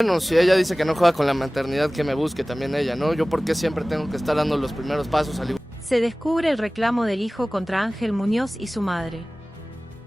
Bueno, si ella dice que no juega con la maternidad, que me busque también ella, ¿no? Yo por qué siempre tengo que estar dando los primeros pasos al igual. Se descubre el reclamo del hijo contra Ángel Muñoz y su madre.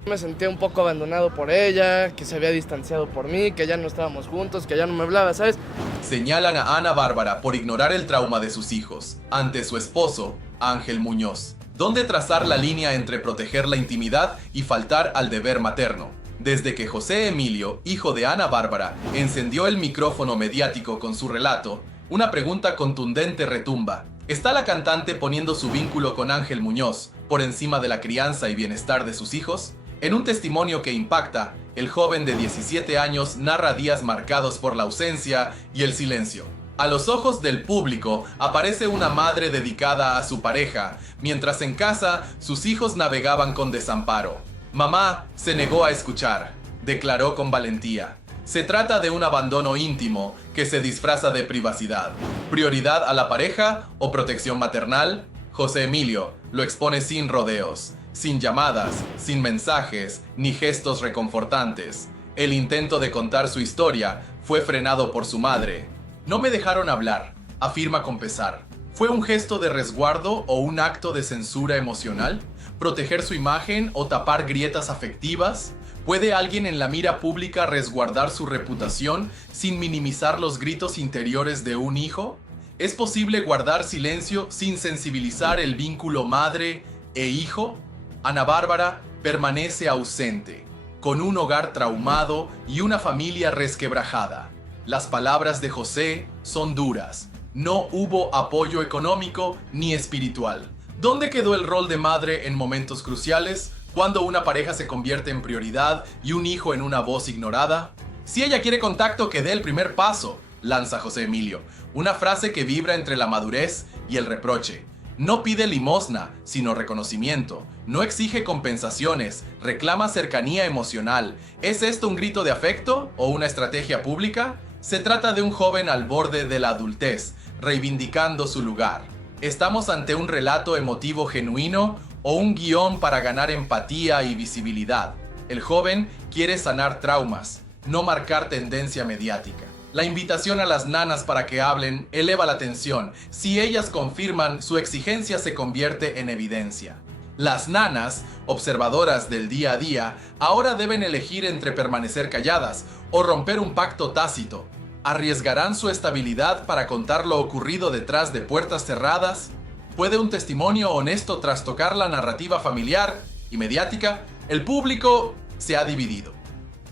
Me sentía un poco abandonado por ella, que se había distanciado por mí, que ya no estábamos juntos, que ya no me hablaba, ¿sabes? Señalan a Ana Bárbara por ignorar el trauma de sus hijos ante su esposo, Ángel Muñoz. ¿Dónde trazar la línea entre proteger la intimidad y faltar al deber materno? Desde que José Emilio, hijo de Ana Bárbara, encendió el micrófono mediático con su relato, una pregunta contundente retumba. ¿Está la cantante poniendo su vínculo con Ángel Muñoz por encima de la crianza y bienestar de sus hijos? En un testimonio que impacta, el joven de 17 años narra días marcados por la ausencia y el silencio. A los ojos del público aparece una madre dedicada a su pareja, mientras en casa sus hijos navegaban con desamparo. Mamá se negó a escuchar, declaró con valentía. Se trata de un abandono íntimo que se disfraza de privacidad. ¿Prioridad a la pareja o protección maternal? José Emilio lo expone sin rodeos, sin llamadas, sin mensajes, ni gestos reconfortantes. El intento de contar su historia fue frenado por su madre. No me dejaron hablar, afirma con pesar. ¿Fue un gesto de resguardo o un acto de censura emocional? ¿Proteger su imagen o tapar grietas afectivas? ¿Puede alguien en la mira pública resguardar su reputación sin minimizar los gritos interiores de un hijo? ¿Es posible guardar silencio sin sensibilizar el vínculo madre e hijo? Ana Bárbara permanece ausente, con un hogar traumado y una familia resquebrajada. Las palabras de José son duras. No hubo apoyo económico ni espiritual. ¿Dónde quedó el rol de madre en momentos cruciales, cuando una pareja se convierte en prioridad y un hijo en una voz ignorada? Si ella quiere contacto, que dé el primer paso, lanza José Emilio, una frase que vibra entre la madurez y el reproche. No pide limosna, sino reconocimiento. No exige compensaciones, reclama cercanía emocional. ¿Es esto un grito de afecto o una estrategia pública? Se trata de un joven al borde de la adultez, reivindicando su lugar. ¿Estamos ante un relato emotivo genuino o un guión para ganar empatía y visibilidad? El joven quiere sanar traumas, no marcar tendencia mediática. La invitación a las nanas para que hablen eleva la tensión. Si ellas confirman, su exigencia se convierte en evidencia. Las nanas, observadoras del día a día, ahora deben elegir entre permanecer calladas o romper un pacto tácito. ¿Arriesgarán su estabilidad para contar lo ocurrido detrás de puertas cerradas? ¿Puede un testimonio honesto trastocar la narrativa familiar y mediática? El público se ha dividido.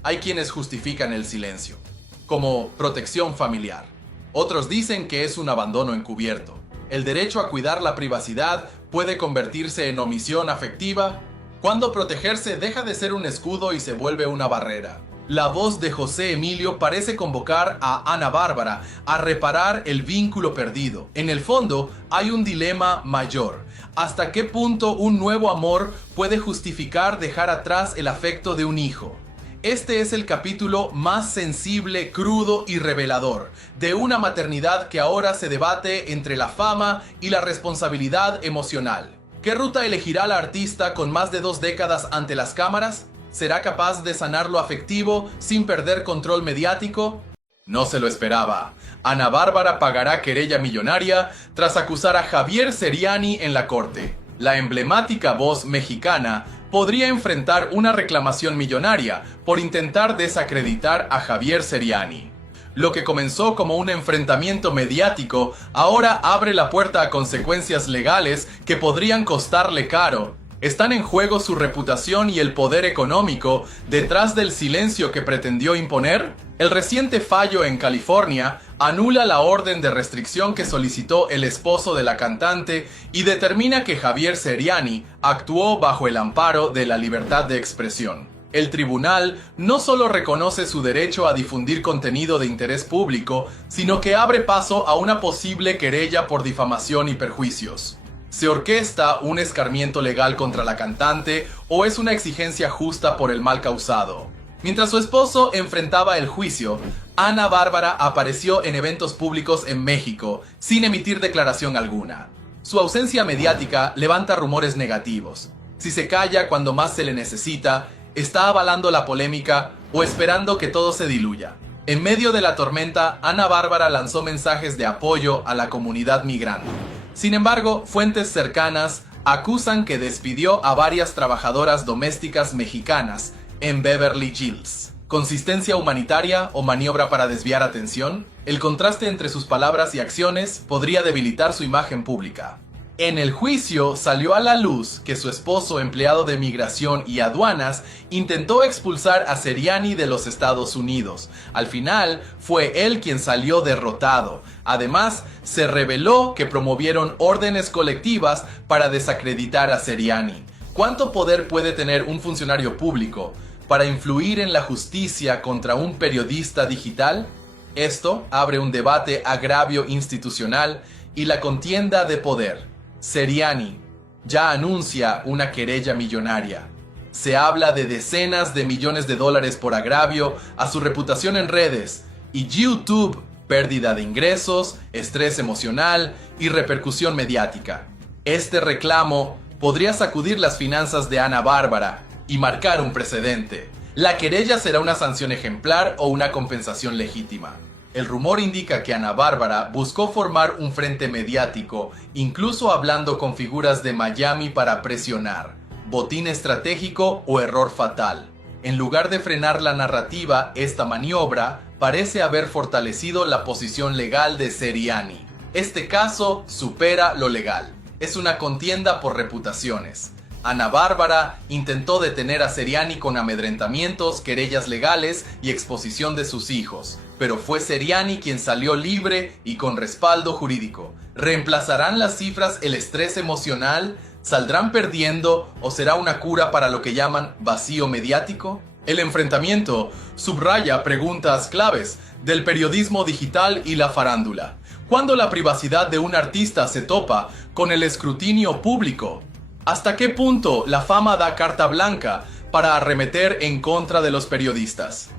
Hay quienes justifican el silencio como protección familiar. Otros dicen que es un abandono encubierto. ¿El derecho a cuidar la privacidad puede convertirse en omisión afectiva? ¿Cuándo protegerse deja de ser un escudo y se vuelve una barrera? La voz de José Emilio parece convocar a Ana Bárbara a reparar el vínculo perdido. En el fondo, hay un dilema mayor. ¿Hasta qué punto un nuevo amor puede justificar dejar atrás el afecto de un hijo? Este es el capítulo más sensible, crudo y revelador de una maternidad que ahora se debate entre la fama y la responsabilidad emocional. ¿Qué ruta elegirá la artista con más de 2 décadas ante las cámaras? ¿Será capaz de sanar lo afectivo sin perder control mediático? No se lo esperaba. Ana Bárbara pagará querella millonaria tras acusar a 𝗕𝗩𝗂𝗏𝗔𝗓 en la corte. La emblemática voz mexicana podría enfrentar una reclamación millonaria por intentar desacreditar a 𝗕𝗩𝗂𝗏𝗏𝗏. Lo que comenzó como un enfrentamiento mediático ahora abre la puerta a consecuencias legales que podrían costarle caro. ¿Están en juego su reputación y el poder económico detrás del silencio que pretendió imponer? El reciente fallo en California anula la orden de restricción que solicitó el esposo de la cantante y determina que 𝗕𝗩𝗂𝗏𝗏𝗏 actuó bajo el amparo de la libertad de expresión. El tribunal no solo reconoce su derecho a difundir contenido de interés público, sino que abre paso a una posible querella por difamación y perjuicios. ¿Se orquesta un escarmiento legal contra la cantante o es una exigencia justa por el mal causado? Mientras su esposo enfrentaba el juicio, Ana Bárbara apareció en eventos públicos en México sin emitir declaración alguna. Su ausencia mediática levanta rumores negativos. Si se calla cuando más se le necesita, ¿está avalando la polémica o esperando que todo se diluya? En medio de la tormenta, Ana Bárbara lanzó mensajes de apoyo a la comunidad migrante. Sin embargo, fuentes cercanas acusan que despidió a varias trabajadoras domésticas mexicanas en Beverly Hills. ¿Consistencia humanitaria o maniobra para desviar atención? El contraste entre sus palabras y acciones podría debilitar su imagen pública. En el juicio salió a la luz que su esposo, empleado de migración y aduanas, intentó expulsar a 𝗙𝗓𝗓𝗓 de los Estados Unidos. Al final, fue él quien salió derrotado. Además, se reveló que promovieron órdenes colectivas para desacreditar a 𝗙𝗓𝗓𝗓. ¿Cuánto poder puede tener un funcionario público para influir en la justicia contra un periodista digital? Esto abre un debate agravio institucional y la contienda de poder. 𝗙𝗓𝗓𝗓 ya anuncia una querella millonaria. Se habla de decenas de millones de dólares por agravio a su reputación en redes y YouTube, pérdida de ingresos, estrés emocional y repercusión mediática. Este reclamo podría sacudir las finanzas de Ana Bárbara y marcar un precedente. La querella será una sanción ejemplar o una compensación legítima. El rumor indica que Ana Bárbara buscó formar un frente mediático, incluso hablando con figuras de Miami para presionar. Botín estratégico o error fatal. En lugar de frenar la narrativa, esta maniobra parece haber fortalecido la posición legal de 𝗙𝗓𝗓𝗓. Este caso supera lo legal. Es una contienda por reputaciones. Ana Bárbara intentó detener a 𝗙𝗓𝗓𝗓 con amedrentamientos, querellas legales y exposición de sus hijos, pero fue 𝗙𝗓𝗓𝗓 quien salió libre y con respaldo jurídico. ¿Reemplazarán las cifras el estrés emocional? ¿Saldrán perdiendo o será una cura para lo que llaman vacío mediático? El enfrentamiento subraya preguntas claves del periodismo digital y la farándula. ¿Cuándo la privacidad de un artista se topa con el escrutinio público? ¿Hasta qué punto la fama da carta blanca para arremeter en contra de los periodistas?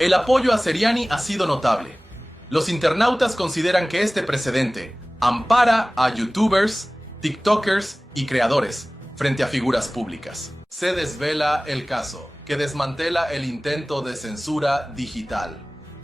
El apoyo a 𝗙𝗓𝗓𝗓 ha sido notable. Los internautas consideran que este precedente ampara a youtubers, tiktokers y creadores frente a figuras públicas. Se desvela el caso que desmantela el intento de censura digital.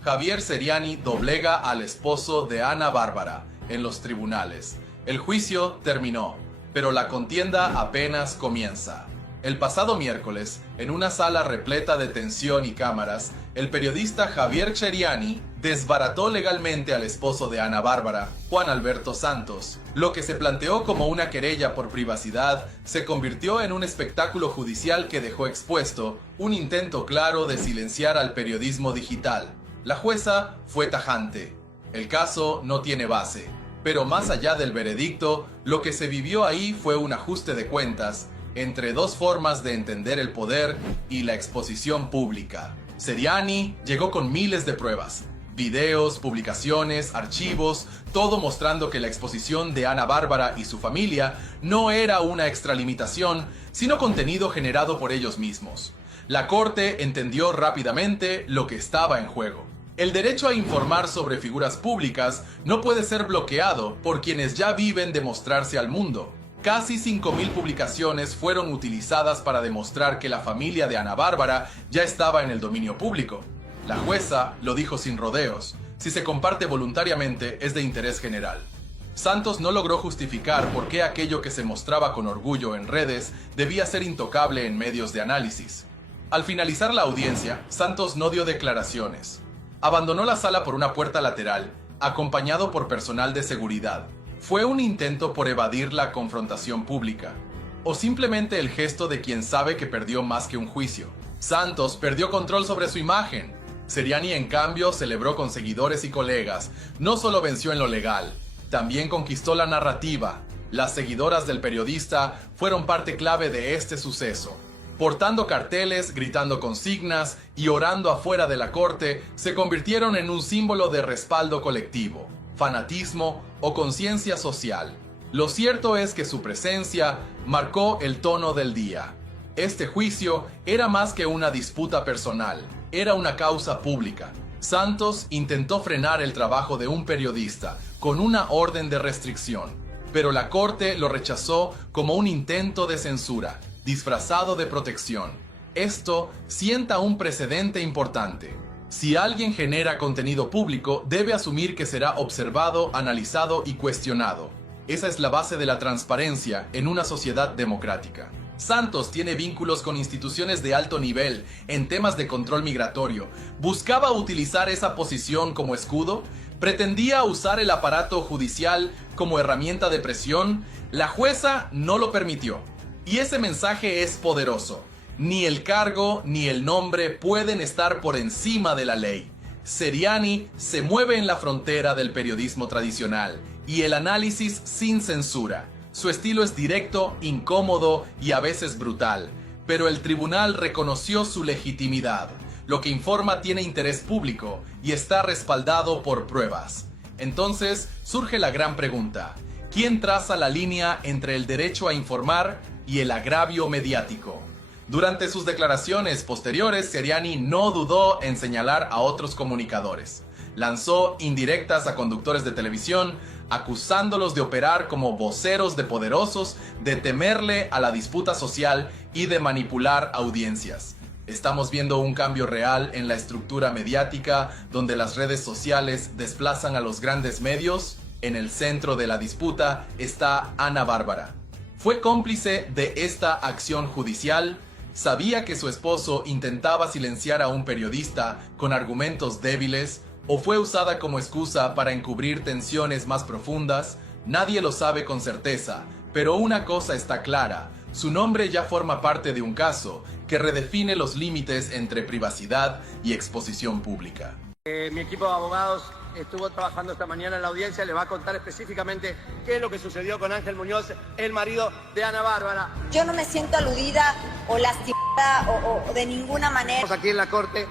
Javier 𝗙𝗓𝗓𝗓 doblega al esposo de Ana Bárbara en los tribunales. El juicio terminó, pero la contienda apenas comienza. El pasado miércoles, en una sala repleta de tensión y cámaras, el periodista Javier 𝗙𝗓𝗓𝗓 desbarató legalmente al esposo de Ana Bárbara, Juan Alberto Santos. Lo que se planteó como una querella por privacidad se convirtió en un espectáculo judicial que dejó expuesto un intento claro de silenciar al periodismo digital. La jueza fue tajante. El caso no tiene base. Pero más allá del veredicto, lo que se vivió ahí fue un ajuste de cuentas entre dos formas de entender el poder y la exposición pública. 𝗙𝗓𝗓𝗓 llegó con miles de pruebas, videos, publicaciones, archivos, todo mostrando que la exposición de Ana Bárbara y su familia no era una extralimitación, sino contenido generado por ellos mismos. La corte entendió rápidamente lo que estaba en juego. El derecho a informar sobre figuras públicas no puede ser bloqueado por quienes ya viven de mostrarse al mundo. Casi 5.000 publicaciones fueron utilizadas para demostrar que la familia de Ana Bárbara ya estaba en el dominio público. La jueza lo dijo sin rodeos: si se comparte voluntariamente es de interés general. Santos no logró justificar por qué aquello que se mostraba con orgullo en redes debía ser intocable en medios de análisis. Al finalizar la audiencia, Santos no dio declaraciones. Abandonó la sala por una puerta lateral, acompañado por personal de seguridad. ¿Fue un intento por evadir la confrontación pública? ¿O simplemente el gesto de quien sabe que perdió más que un juicio? Santos perdió control sobre su imagen. 𝗙𝗓𝗓𝗓𝗓, en cambio, celebró con seguidores y colegas. No solo venció en lo legal, también conquistó la narrativa. Las seguidoras del periodista fueron parte clave de este suceso. Portando carteles, gritando consignas y orando afuera de la corte, se convirtieron en un símbolo de respaldo colectivo, fanatismo o conciencia social. Lo cierto es que su presencia marcó el tono del día. Este juicio era más que una disputa personal, era una causa pública. Santos intentó frenar el trabajo de un periodista con una orden de restricción, pero la corte lo rechazó como un intento de censura, disfrazado de protección. Esto sienta un precedente importante. Si alguien genera contenido público, debe asumir que será observado, analizado y cuestionado. Esa es la base de la transparencia en una sociedad democrática. Santos tiene vínculos con instituciones de alto nivel en temas de control migratorio. ¿Buscaba utilizar esa posición como escudo? ¿Pretendía usar el aparato judicial como herramienta de presión? La jueza no lo permitió. Y ese mensaje es poderoso. Ni el cargo ni el nombre pueden estar por encima de la ley. 𝗙𝗓𝗓𝗏 se mueve en la frontera del periodismo tradicional y el análisis sin censura. Su estilo es directo, incómodo y a veces brutal, pero el tribunal reconoció su legitimidad. Lo que informa tiene interés público y está respaldado por pruebas. Entonces surge la gran pregunta: ¿quién traza la línea entre el derecho a informar y el agravio mediático? Durante sus declaraciones posteriores, 𝗙𝗓𝗓𝗏 no dudó en señalar a otros comunicadores. Lanzó indirectas a conductores de televisión, acusándolos de operar como voceros de poderosos, de temerle a la disputa social y de manipular audiencias. Estamos viendo un cambio real en la estructura mediática, donde las redes sociales desplazan a los grandes medios. En el centro de la disputa está Ana Bárbara. ¿Fue cómplice de esta acción judicial? ¿Sabía que su esposo intentaba silenciar a un periodista con argumentos débiles? ¿O fue usada como excusa para encubrir tensiones más profundas? Nadie lo sabe con certeza, pero una cosa está clara: su nombre ya forma parte de un caso que redefine los límites entre privacidad y exposición pública. Mi equipo de abogados estuvo trabajando esta mañana en la audiencia. Le va a contar específicamente qué es lo que sucedió con Ángel Muñoz, el marido de Ana Bárbara. Yo no me siento aludida o lastimada o de ninguna manera. Estamos aquí en la Corte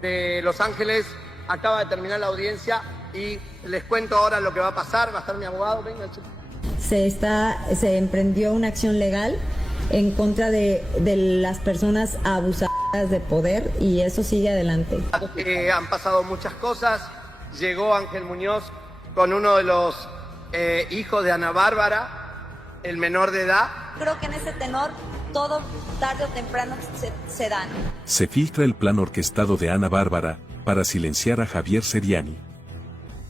de Los Ángeles. Acaba de terminar la audiencia y les cuento ahora lo que va a pasar. Va a estar mi abogado. Venga, chico. Se emprendió una acción legal en contra de las personas abusadas de poder y eso sigue adelante. Han pasado muchas cosas. Llegó Ángel Muñoz con uno de los hijos de Ana Bárbara, el menor de edad. Creo que en ese tenor todo tarde o temprano se dan. Se filtra el plan orquestado de Ana Bárbara para silenciar a 𝗕𝗓𝗓𝗏.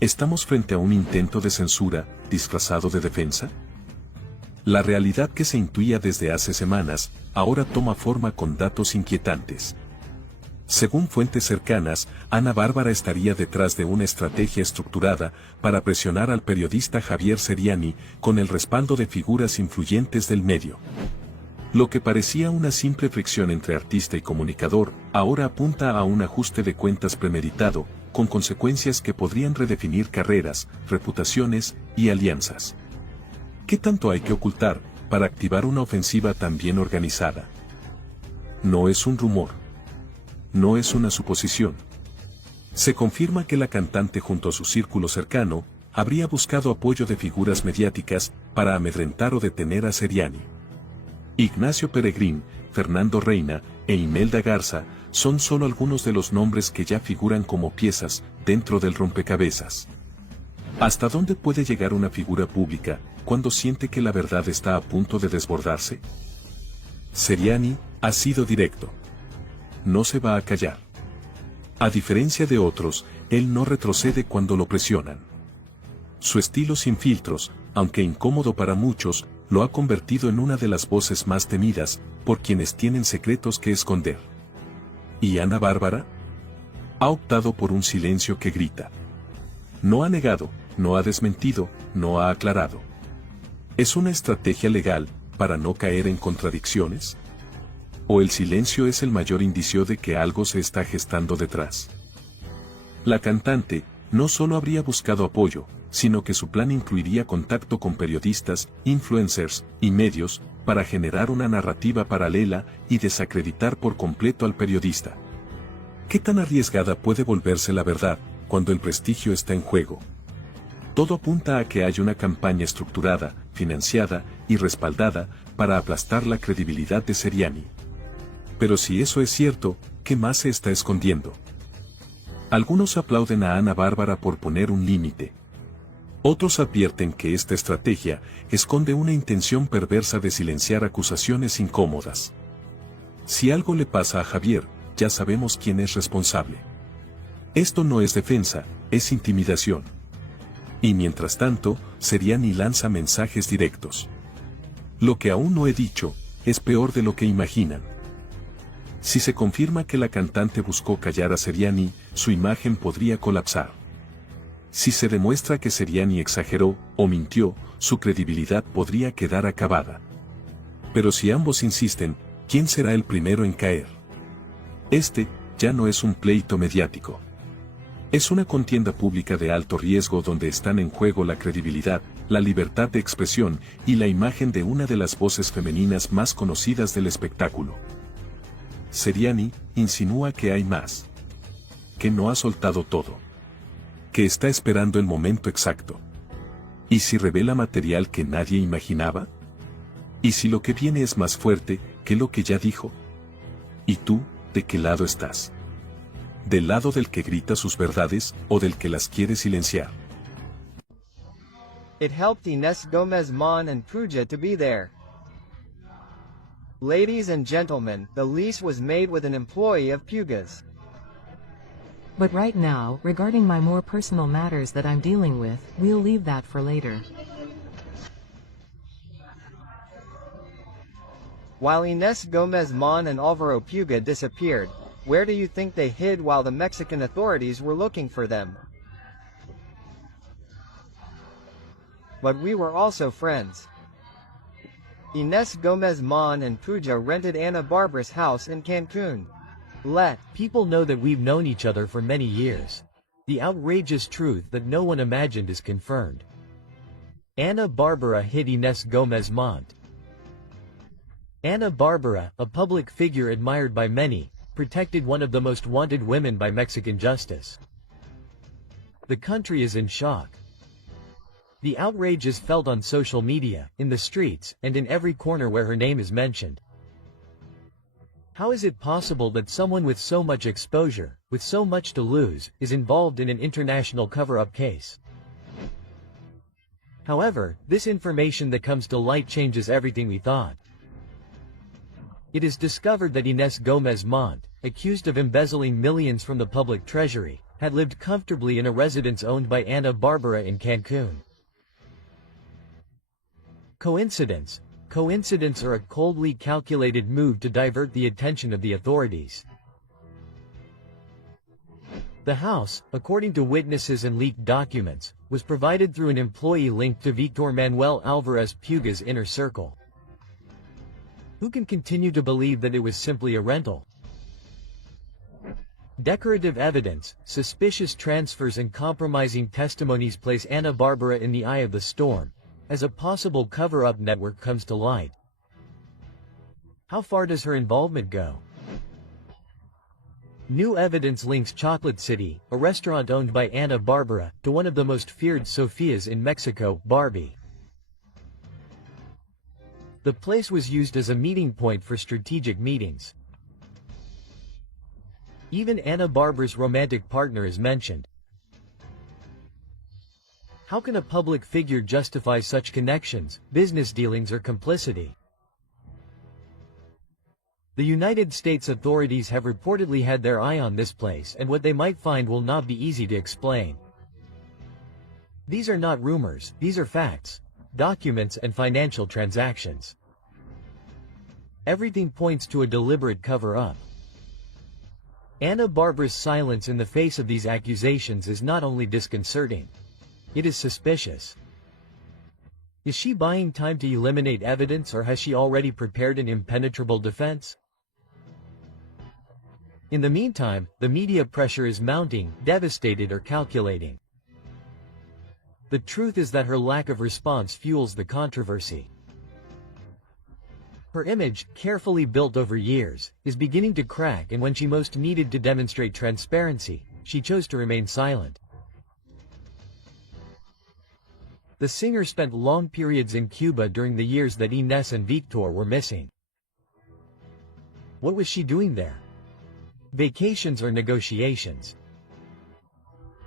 ¿Estamos frente a un intento de censura disfrazado de defensa? La realidad que se intuía desde hace semanas ahora toma forma con datos inquietantes. Según fuentes cercanas, Ana Bárbara estaría detrás de una estrategia estructurada para presionar al periodista 𝗕𝗓𝗓𝗏 con el respaldo de figuras influyentes del medio. Lo que parecía una simple fricción entre artista y comunicador, ahora apunta a un ajuste de cuentas premeditado, con consecuencias que podrían redefinir carreras, reputaciones y alianzas. ¿Qué tanto hay que ocultar para activar una ofensiva tan bien organizada? No es un rumor. No es una suposición. Se confirma que la cantante junto a su círculo cercano habría buscado apoyo de figuras mediáticas para amedrentar o detener a 𝗙𝗓𝗓𝗏. Ignacio Peregrín, Fernando Reina e Imelda Garza son solo algunos de los nombres que ya figuran como piezas dentro del rompecabezas. ¿Hasta dónde puede llegar una figura pública cuando siente que la verdad está a punto de desbordarse? 𝗙𝗓𝗓𝗏 ha sido directo. No se va a callar. A diferencia de otros, él no retrocede cuando lo presionan. Su estilo sin filtros, aunque incómodo para muchos, lo ha convertido en una de las voces más temidas por quienes tienen secretos que esconder. ¿Y Ana Bárbara? Ha optado por un silencio que grita. No ha negado, no ha desmentido, no ha aclarado. ¿Es una estrategia legal para no caer en contradicciones? ¿O el silencio es el mayor indicio de que algo se está gestando detrás? La cantante no solo habría buscado apoyo, sino que su plan incluiría contacto con periodistas, influencers y medios para generar una narrativa paralela y desacreditar por completo al periodista. ¿Qué tan arriesgada puede volverse la verdad cuando el prestigio está en juego? Todo apunta a que hay una campaña estructurada, financiada y respaldada para aplastar la credibilidad de 𝗙𝗓𝗓𝗏. Pero si eso es cierto, ¿qué más se está escondiendo? Algunos aplauden a Ana Bárbara por poner un límite. Otros advierten que esta estrategia esconde una intención perversa de silenciar acusaciones incómodas. Si algo le pasa a Javier, ya sabemos quién es responsable. Esto no es defensa, es intimidación. Y mientras tanto, 𝗙𝗓𝗍 lanza mensajes directos. Lo que aún no he dicho, es peor de lo que imaginan. Si se confirma que la cantante buscó callar a 𝗙𝗓𝗍, su imagen podría colapsar. Si se demuestra que 𝗙𝗓𝗍 exageró o mintió, su credibilidad podría quedar acabada. Pero si ambos insisten, ¿quién será el primero en caer? Este, ya no es un pleito mediático. Es una contienda pública de alto riesgo donde están en juego la credibilidad, la libertad de expresión y la imagen de una de las voces femeninas más conocidas del espectáculo. 𝗙𝗓𝗍 insinúa que hay más. Que no ha soltado todo. Que está esperando el momento exacto. ¿Y si revela material que nadie imaginaba? ¿Y si lo que viene es más fuerte que lo que ya dijo? ¿Y tú, de qué lado estás? ¿Del lado del que grita sus verdades o del que las quiere silenciar? It helped 𝗕𝗏𝗍𝗄𝗏 and 𝗃𝗓𝗓 to be there. Ladies and gentlemen, the lease was made with an employee of 𝗃𝗏𝗄𝗏. But right now, regarding my more personal matters that I'm dealing with, we'll leave that for later. While 𝗕𝗏𝗍𝗄𝗏 and Álvaro Puga disappeared, where do you think they hid while the Mexican authorities were looking for them? But we were also friends. 𝗕𝗏𝗍𝗄𝗏 and Puga rented Ana Barbara's house in Cancun. Let people know that we've known each other for many years. The outrageous truth that no one imagined is confirmed. Ana Barbara hid 𝗕𝗏𝗍𝗄𝗏. Ana Barbara, a public figure admired by many, protected one of the most wanted women by Mexican justice. The country is in shock. The outrage is felt on social media, in the streets, and in every corner where her name is mentioned. How is it possible that someone with so much exposure, with so much to lose, is involved in an international cover-up case? However, this information that comes to light changes everything we thought. It is discovered that 𝗕𝗏𝗍𝗄𝗏, accused of embezzling millions from the public treasury, had lived comfortably in a residence owned by Ana Barbara in Cancun. Coincidence? Coincidence or a coldly calculated move to divert the attention of the authorities? The house, according to witnesses and leaked documents, was provided through an employee linked to Víctor Manuel Álvarez Puga's inner circle. Who can continue to believe that it was simply a rental? Decorative evidence, suspicious transfers and compromising testimonies place Ana Barbara in the eye of the storm, as a possible cover-up network comes to light. How far does her involvement go? New evidence links Chocolate City, a restaurant owned by Ana Barbara, to one of the most feared Sofias in Mexico, Barbie. The place was used as a meeting point for strategic meetings. Even Ana Barbara's romantic partner is mentioned. How can a public figure justify such connections, business dealings or complicity? The United States authorities have reportedly had their eye on this place, and what they might find will not be easy to explain. These are not rumors, these are facts, documents and financial transactions. Everything points to a deliberate cover-up. Ana Barbara's silence in the face of these accusations is not only disconcerting. It is suspicious. Is she buying time to eliminate evidence, or has she already prepared an impenetrable defense? In the meantime, the media pressure is mounting, devastated or calculating. The truth is that her lack of response fuels the controversy. Her image, carefully built over years, is beginning to crack, and when she most needed to demonstrate transparency, she chose to remain silent. The singer spent long periods in Cuba during the years that Inés and Victor were missing. What was she doing there? Vacations or negotiations?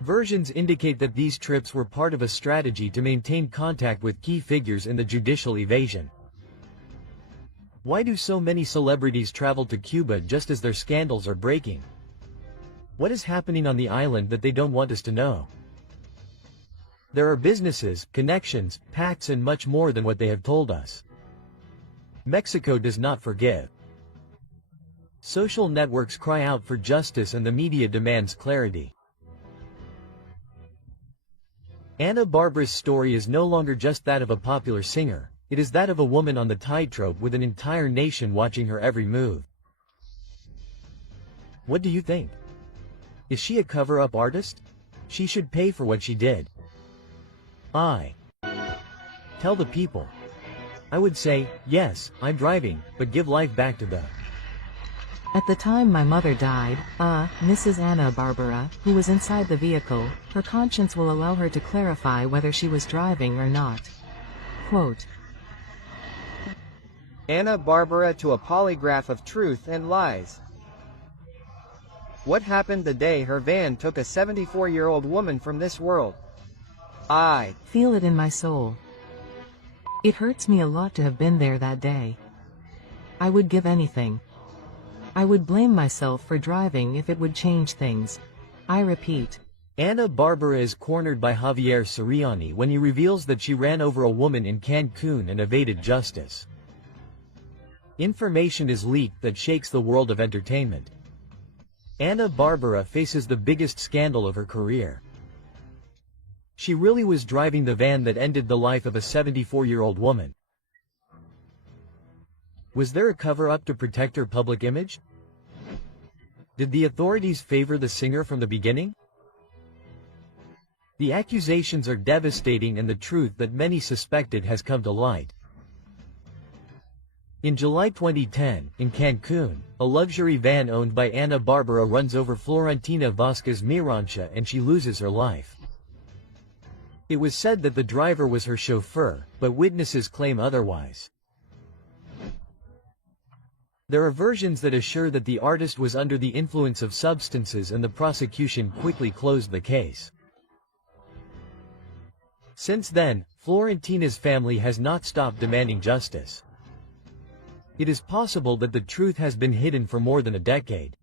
Versions indicate that these trips were part of a strategy to maintain contact with key figures in the judicial evasion. Why do so many celebrities travel to Cuba just as their scandals are breaking? What is happening on the island that they don't want us to know? There are businesses, connections, pacts and much more than what they have told us. Mexico does not forgive. Social networks cry out for justice and the media demands clarity. Ana Bárbara's story is no longer just that of a popular singer, it is that of a woman on the tightrope with an entire nation watching her every move. What do you think? Is she a cover-up artist? She should pay for what she did. Tell the people. I would say, yes, I'm driving, but give life back to them. At the time my mother died, Mrs. Ana Bárbara, who was inside the vehicle, her conscience will allow her to clarify whether she was driving or not. Quote, Ana Bárbara to a polygraph of truth and lies. What happened the day her van took a 74-year-old woman from this world? I feel it in my soul. It hurts me a lot to have been there that day. I would give anything. I would blame myself for driving if it would change things. I repeat. Ana Bárbara is cornered by 𝗕𝗩𝗂𝗂𝗂𝗂 when he reveals that she ran over a woman in Cancun and evaded justice. Information is leaked that shakes the world of entertainment. Ana Bárbara faces the biggest scandal of her career. She really was driving the van that ended the life of a 74-year-old woman. Was there a cover-up to protect her public image? Did the authorities favor the singer from the beginning? The accusations are devastating and the truth that many suspected has come to light. In July 2010, in Cancun, a luxury van owned by Ana Bárbara runs over Florentina Vázquez Mirancha and she loses her life. It was said that the driver was her chauffeur, but witnesses claim otherwise. There are versions that assure that the artist was under the influence of substances and the prosecution quickly closed the case. Since then, Florentina's family has not stopped demanding justice. It is possible that the truth has been hidden for more than a decade.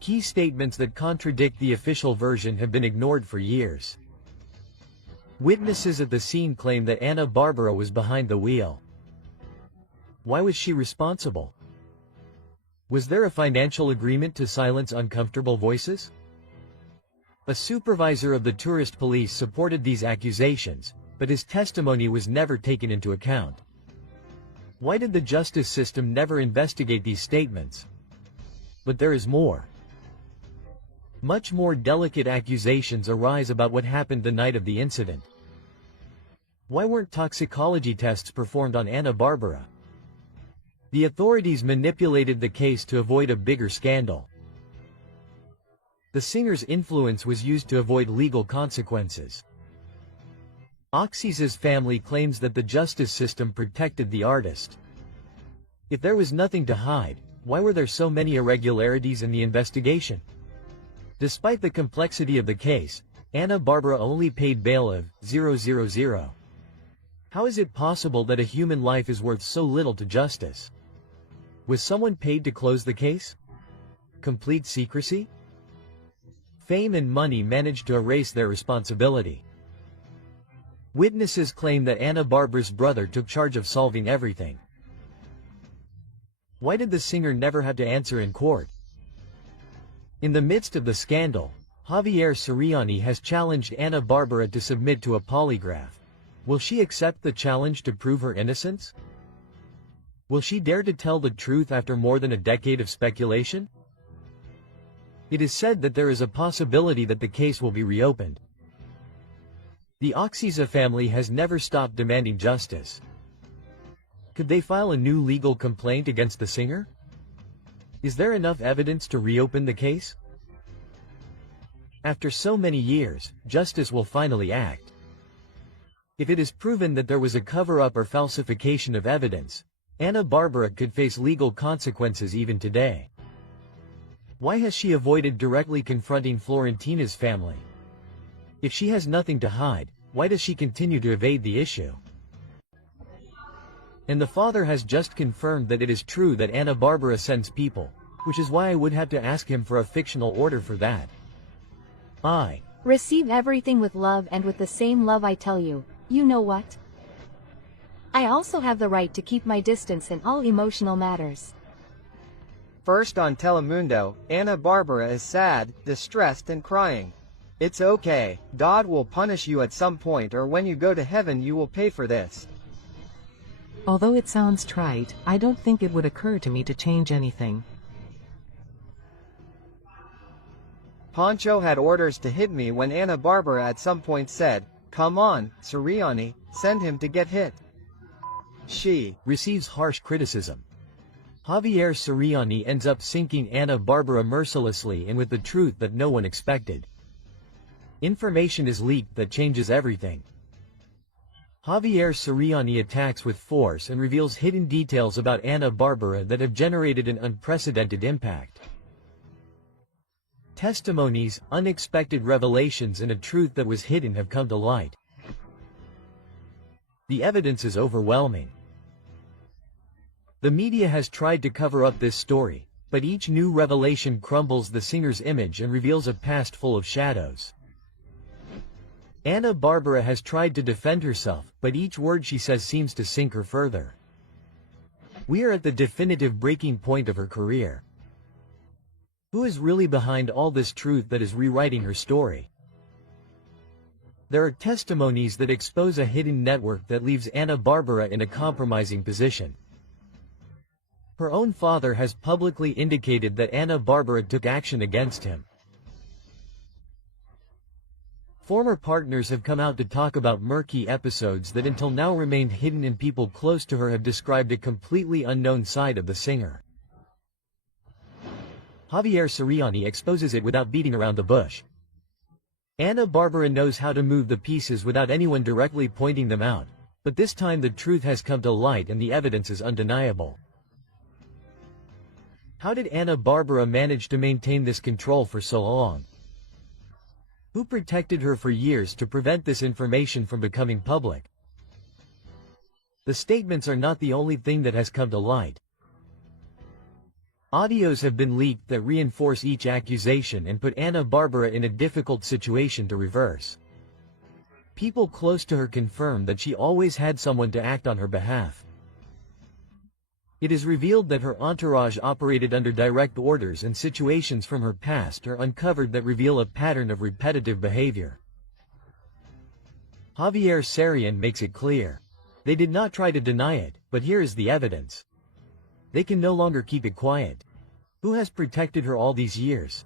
Key statements that contradict the official version have been ignored for years. Witnesses at the scene claim that Ana Bárbara was behind the wheel. Why was she responsible? Was there a financial agreement to silence uncomfortable voices? A supervisor of the tourist police supported these accusations, but his testimony was never taken into account. Why did the justice system never investigate these statements? But there is more. Much more delicate accusations arise about what happened the night of the incident. Why weren't toxicology tests performed on Ana Bárbara? The authorities manipulated the case to avoid a bigger scandal. The singer's influence was used to avoid legal consequences. 𝗙𝗓𝗓𝗂𝗂𝗂𝗓's family claims that the justice system protected the artist. If there was nothing to hide, why were there so many irregularities in the investigation? Despite the complexity of the case, Ana Bárbara only paid bail of 000. How is it possible that a human life is worth so little to justice? Was someone paid to close the case? Complete secrecy? Fame and money managed to erase their responsibility. Witnesses claim that Ana Bárbara's brother took charge of solving everything. Why did the singer never have to answer in court? In the midst of the scandal, 𝗕𝗩𝗂𝗂𝗂𝗂𝗂𝗓 has challenged Ana Bárbara to submit to a polygraph. Will she accept the challenge to prove her innocence? Will she dare to tell the truth after more than a decade of speculation? It is said that there is a possibility that the case will be reopened. The 𝗙𝗓𝗂𝗂𝗂𝗂𝗓 family has never stopped demanding justice. Could they file a new legal complaint against the singer? Is there enough evidence to reopen the case? After so many years, justice will finally act. If it is proven that there was a cover-up or falsification of evidence, Ana Bárbara could face legal consequences even today. Why has she avoided directly confronting Florentina's family? If she has nothing to hide, why does she continue to evade the issue? And the father has just confirmed that it is true that Ana Bárbara sends people which is why I would have to ask him for a fictional order for that. I receive everything with love, and with the same love I tell you, you know what? I also have the right to keep my distance in all emotional matters. First on Telemundo, Ana Bárbara is sad, distressed and crying. It's okay, God will punish you at some point, or when you go to heaven you will pay for this. Although it sounds trite, I don't think it would occur to me to change anything. Pancho had orders to hit me when Ana Bárbara at some point said, "Come on, Sirianni, send him to get hit." She receives harsh criticism. Javier Sirianni ends up sinking Ana Bárbara mercilessly and with the truth that no one expected. Information is leaked that changes everything. Javier Sirianni attacks with force and reveals hidden details about Ana Bárbara that have generated an unprecedented impact. Testimonies, unexpected revelations and a truth that was hidden have come to light. The evidence is overwhelming. The media has tried to cover up this story, but each new revelation crumbles the singer's image and reveals a past full of shadows. Ana Bárbara has tried to defend herself, but each word she says seems to sink her further. We are at the definitive breaking point of her career. Who is really behind all this truth that is rewriting her story? There are testimonies that expose a hidden network that leaves Ana Bárbara in a compromising position. Her own father has publicly indicated that Ana Bárbara took action against him. Former partners have come out to talk about murky episodes that until now remained hidden, and people close to her have described a completely unknown side of the singer. Javier Sirianni exposes it without beating around the bush. Ana Bárbara knows how to move the pieces without anyone directly pointing them out, but this time the truth has come to light and the evidence is undeniable. How did Ana Bárbara manage to maintain this control for so long? Who protected her for years to prevent this information from becoming public? The statements are not the only thing that has come to light. Audios have been leaked that reinforce each accusation and put Ana Bárbara in a difficult situation to reverse. People close to her confirm that she always had someone to act on her behalf. It is revealed that her entourage operated under direct orders, and situations from her past are uncovered that reveal a pattern of repetitive behavior. Javier Sirianni makes it clear. They did not try to deny it, but here is the evidence. They can no longer keep it quiet. Who has protected her all these years?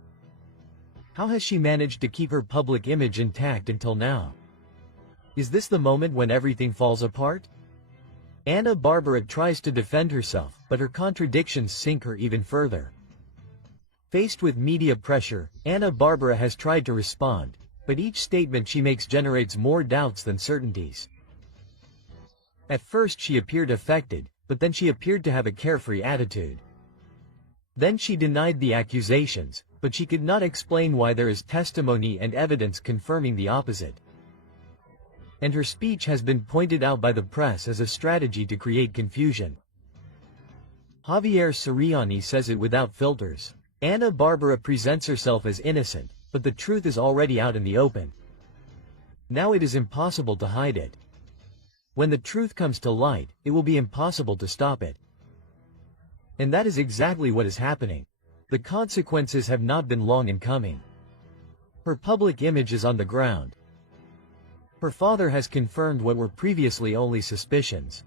How has she managed to keep her public image intact until now? Is this the moment when everything falls apart? Ana Bárbara tries to defend herself, but her contradictions sink her even further. Faced with media pressure, Ana Bárbara has tried to respond, but each statement she makes generates more doubts than certainties. At first she appeared affected, but then she appeared to have a carefree attitude. Then she denied the accusations, but she could not explain why there is testimony and evidence confirming the opposite. And her speech has been pointed out by the press as a strategy to create confusion. Javier Sirianni says it without filters. Ana Bárbara presents herself as innocent, but the truth is already out in the open. Now it is impossible to hide it. When the truth comes to light, it will be impossible to stop it. And that is exactly what is happening. The consequences have not been long in coming. Her public image is on the ground. Her father has confirmed what were previously only suspicions.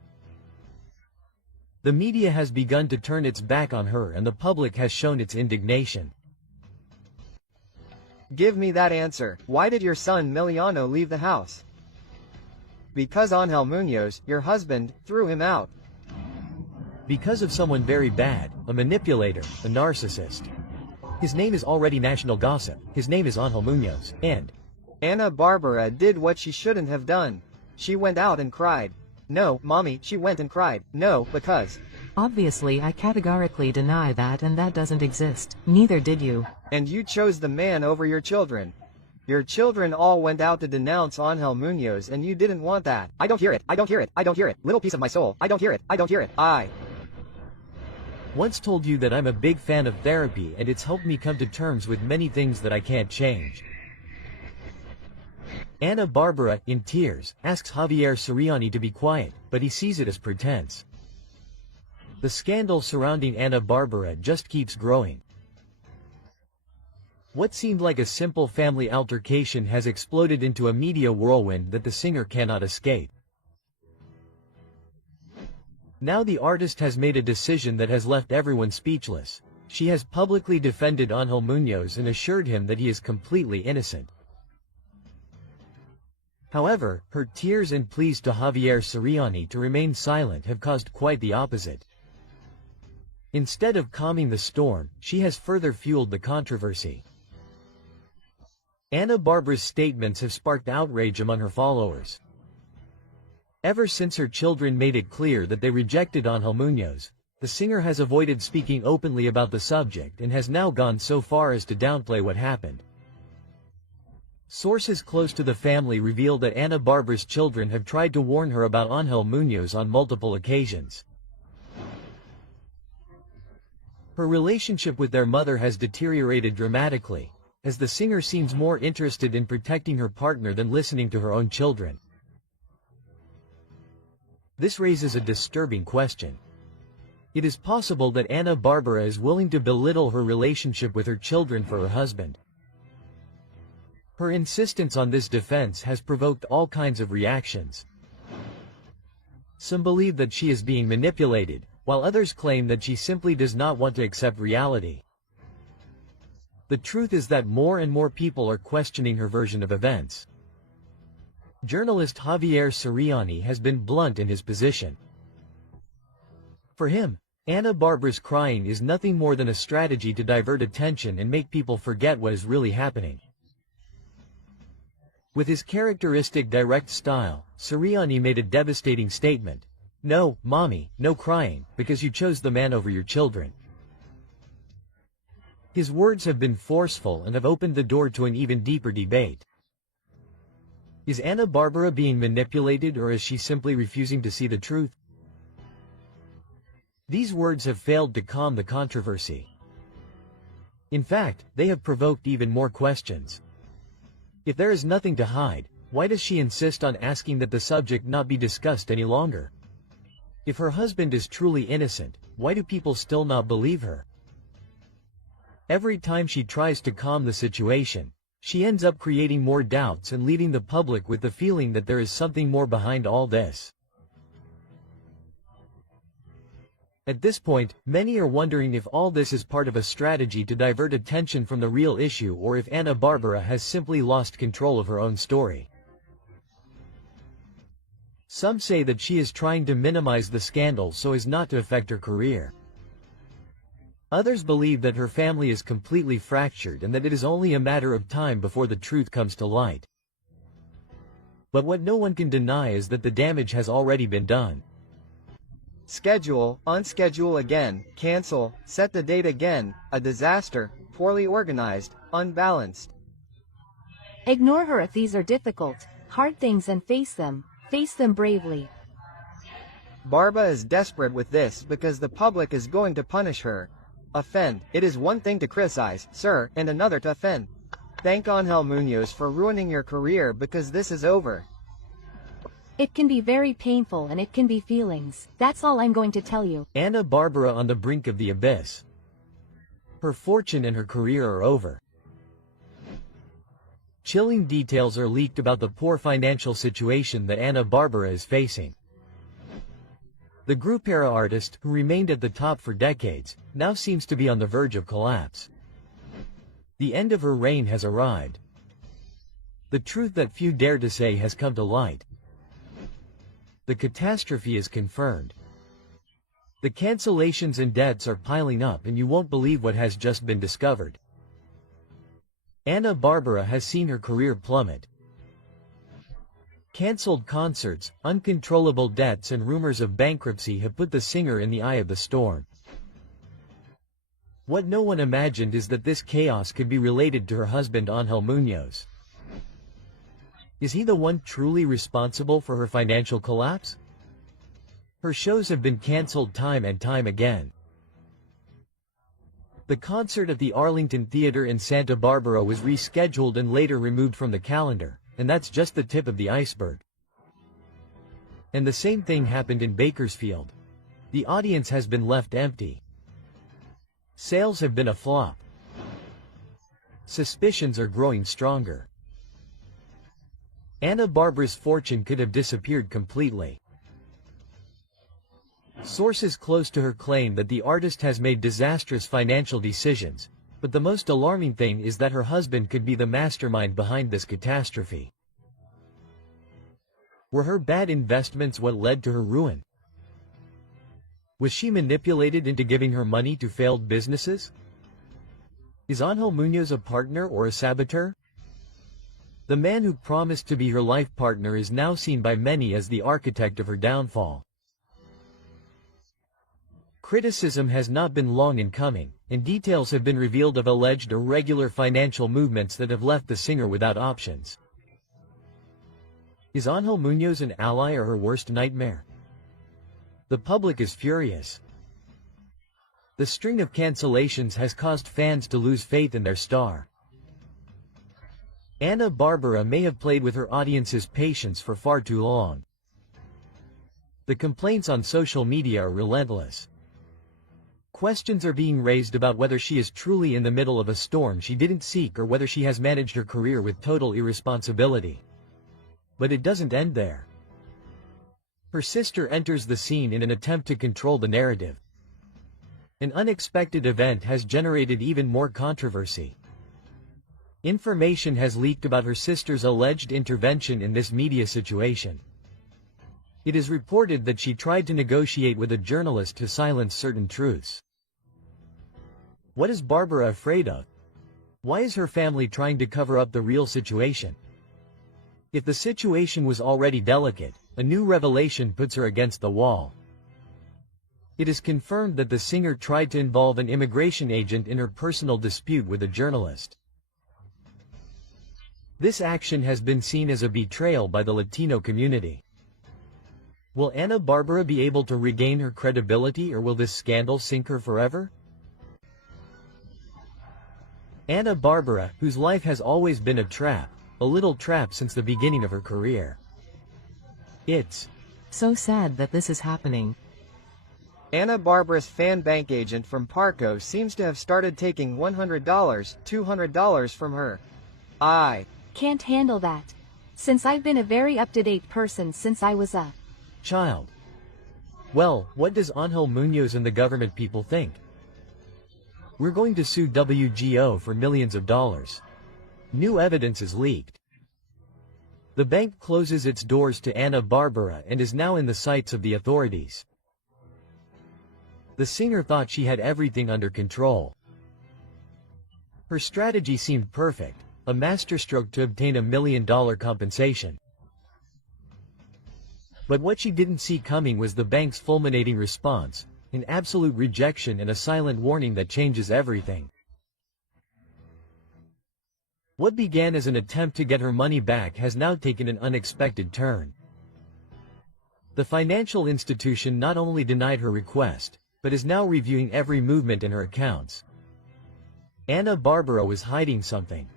The media has begun to turn its back on her, and the public has shown its indignation. Give me that answer. Why did your son Emiliano leave the house? Because Ángel Muñoz, your husband, threw him out. Because of someone very bad, a manipulator, a narcissist. His name is already national gossip. His name is Ángel Muñoz, and Ana Bárbara did what she shouldn't have done. She went out and cried. No, mommy, she went and cried. No, because. Obviously I categorically deny that, and that doesn't exist. Neither did you. And you chose the man over your children. Your children all went out to denounce Ángel Muñoz, and you didn't want that. I don't hear it. I don't hear it. I don't hear it. Little piece of my soul. I don't hear it. I don't hear it. Once told you that I'm a big fan of therapy and it's helped me come to terms with many things that I can't change. Ana Bárbara, in tears, asks 𝗕𝗏𝗀𝗁𝗍𝗔𝗏 to be quiet, but he sees it as pretense. The scandal surrounding Ana Bárbara just keeps growing. What seemed like a simple family altercation has exploded into a media whirlwind that the singer cannot escape. Now the artist has made a decision that has left everyone speechless. She has publicly defended Ángel Muñoz and assured him that he is completely innocent. However, her tears and pleas to 𝗕𝗏𝗀𝗁𝗍𝗁𝗍 to remain silent have caused quite the opposite. Instead of calming the storm, she has further fueled the controversy. Ana Bárbara's statements have sparked outrage among her followers. Ever since her children made it clear that they rejected Ángel Muñoz, the singer has avoided speaking openly about the subject and has now gone so far as to downplay what happened. Sources close to the family reveal that Ana Bárbara's children have tried to warn her about Ángel Muñoz on multiple occasions. Her relationship with their mother has deteriorated dramatically, as the singer seems more interested in protecting her partner than listening to her own children. This raises a disturbing question. It is possible that Ana Bárbara is willing to belittle her relationship with her children for her husband. Her insistence on this defense has provoked all kinds of reactions. Some believe that she is being manipulated, while others claim that she simply does not want to accept reality. The truth is that more and more people are questioning her version of events. Journalist 𝗕𝗏𝗀𝗁𝗍𝗁𝗍 has been blunt in his position. For him, Ana Bárbara's crying is nothing more than a strategy to divert attention and make people forget what is really happening. With his characteristic direct style, 𝗍𝗁𝗍𝗁𝗍 made a devastating statement. "No, mommy, no crying, because you chose the man over your children." His words have been forceful and have opened the door to an even deeper debate. Is Ana Bárbara being manipulated, or is she simply refusing to see the truth? These words have failed to calm the controversy. In fact, they have provoked even more questions. If there is nothing to hide, why does she insist on asking that the subject not be discussed any longer? If her husband is truly innocent, why do people still not believe her? Every time she tries to calm the situation, she ends up creating more doubts and leaving the public with the feeling that there is something more behind all this. At this point, many are wondering if all this is part of a strategy to divert attention from the real issue, or if Ana Bárbara has simply lost control of her own story. Some say that she is trying to minimize the scandal so as not to affect her career. Others believe that her family is completely fractured and that it is only a matter of time before the truth comes to light. But what no one can deny is that the damage has already been done. Schedule, unschedule again, cancel, set the date again, a disaster, poorly organized, unbalanced. Ignore her if these are difficult, hard things, and face them bravely. Barba is desperate with this because the public is going to punish her. Offend. It is one thing to criticize, sir, and another to offend. Thank Ángel Muñoz for ruining your career because this is over. It can be very painful and it can be feelings. That's all I'm going to tell you. Ana Bárbara on the brink of the abyss. Her fortune and her career are over. Chilling details are leaked about the poor financial situation that Ana Bárbara is facing. The group-era artist, who remained at the top for decades, now seems to be on the verge of collapse. The end of her reign has arrived. The truth that few dare to say has come to light. The catastrophe is confirmed. The cancellations and debts are piling up, and you won't believe what has just been discovered. Ana Bárbara has seen her career plummet. Cancelled concerts, uncontrollable debts, and rumors of bankruptcy have put the singer in the eye of the storm. What no one imagined is that this chaos could be related to her husband Ángel Muñoz. Is he the one truly responsible for her financial collapse? Her shows have been cancelled time and time again. The concert at the Arlington Theater in Santa Barbara was rescheduled and later removed from the calendar, and that's just the tip of the iceberg. And the same thing happened in Bakersfield. The audience has been left empty. Sales have been a flop. Suspicions are growing stronger. Ana Barbara's fortune could have disappeared completely. Sources close to her claim that the artist has made disastrous financial decisions, but the most alarming thing is that her husband could be the mastermind behind this catastrophe. Were her bad investments what led to her ruin? Was she manipulated into giving her money to failed businesses? Is Ángel Muñoz a partner or a saboteur? The man who promised to be her life partner is now seen by many as the architect of her downfall. Criticism has not been long in coming, and details have been revealed of alleged irregular financial movements that have left the singer without options. Is Ángel Muñoz an ally or her worst nightmare? The public is furious. The string of cancellations has caused fans to lose faith in their star. Ana Bárbara may have played with her audience's patience for far too long. The complaints on social media are relentless. Questions are being raised about whether she is truly in the middle of a storm she didn't seek or whether she has managed her career with total irresponsibility. But it doesn't end there. Her sister enters the scene in an attempt to control the narrative. An unexpected event has generated even more controversy. Information has leaked about her sister's alleged intervention in this media situation. It is reported that she tried to negotiate with a journalist to silence certain truths. What is Barbara afraid of? Why is her family trying to cover up the real situation? If the situation was already delicate, a new revelation puts her against the wall. It is confirmed that the singer tried to involve an immigration agent in her personal dispute with a journalist. This action has been seen as a betrayal by the Latino community. Will Ana Bárbara be able to regain her credibility, or will this scandal sink her forever? Ana Bárbara, whose life has always been a little trap since the beginning of her career. It's so sad that this is happening. Ana Bárbara's fan bank agent from Parco seems to have started taking $100, $200 from her. I can't handle that. Since I've been a very up-to-date person since I was a child. Well, what does Ángel Muñoz and the government people think? We're going to sue WGO for millions of dollars. New evidence is leaked. The bank closes its doors to Ana Bárbara and is now in the sights of the authorities. The singer thought she had everything under control. Her strategy seemed perfect, a masterstroke to obtain $1 million compensation. But what she didn't see coming was the bank's fulminating response, an absolute rejection and a silent warning that changes everything. What began as an attempt to get her money back has now taken an unexpected turn. The financial institution not only denied her request, but is now reviewing every movement in her accounts. Ana Bárbara was hiding something.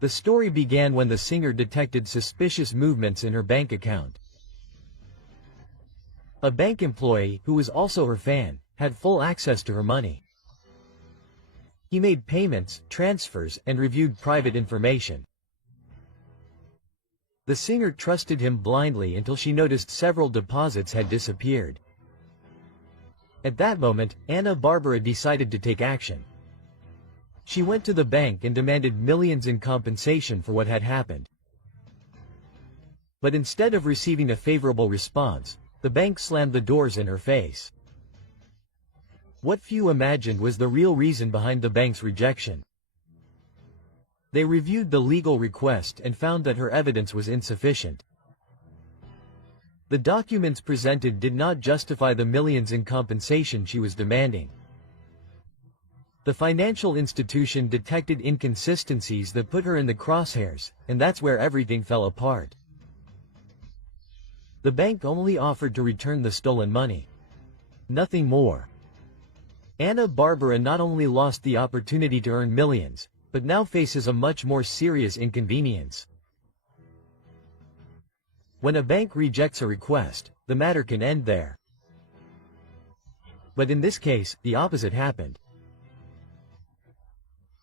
The story began when the singer detected suspicious movements in her bank account. A bank employee, who was also her fan, had full access to her money. He made payments, transfers, and reviewed private information. The singer trusted him blindly until she noticed several deposits had disappeared. At that moment, Ana Bárbara decided to take action. She went to the bank and demanded millions in compensation for what had happened. But instead of receiving a favorable response, the bank slammed the doors in her face. What few imagined was the real reason behind the bank's rejection. They reviewed the legal request and found that her evidence was insufficient. The documents presented did not justify the millions in compensation she was demanding. The financial institution detected inconsistencies that put her in the crosshairs, and that's where everything fell apart. The bank only offered to return the stolen money. Nothing more. Ana Bárbara not only lost the opportunity to earn millions, but now faces a much more serious inconvenience. When a bank rejects a request, the matter can end there. But in this case, the opposite happened.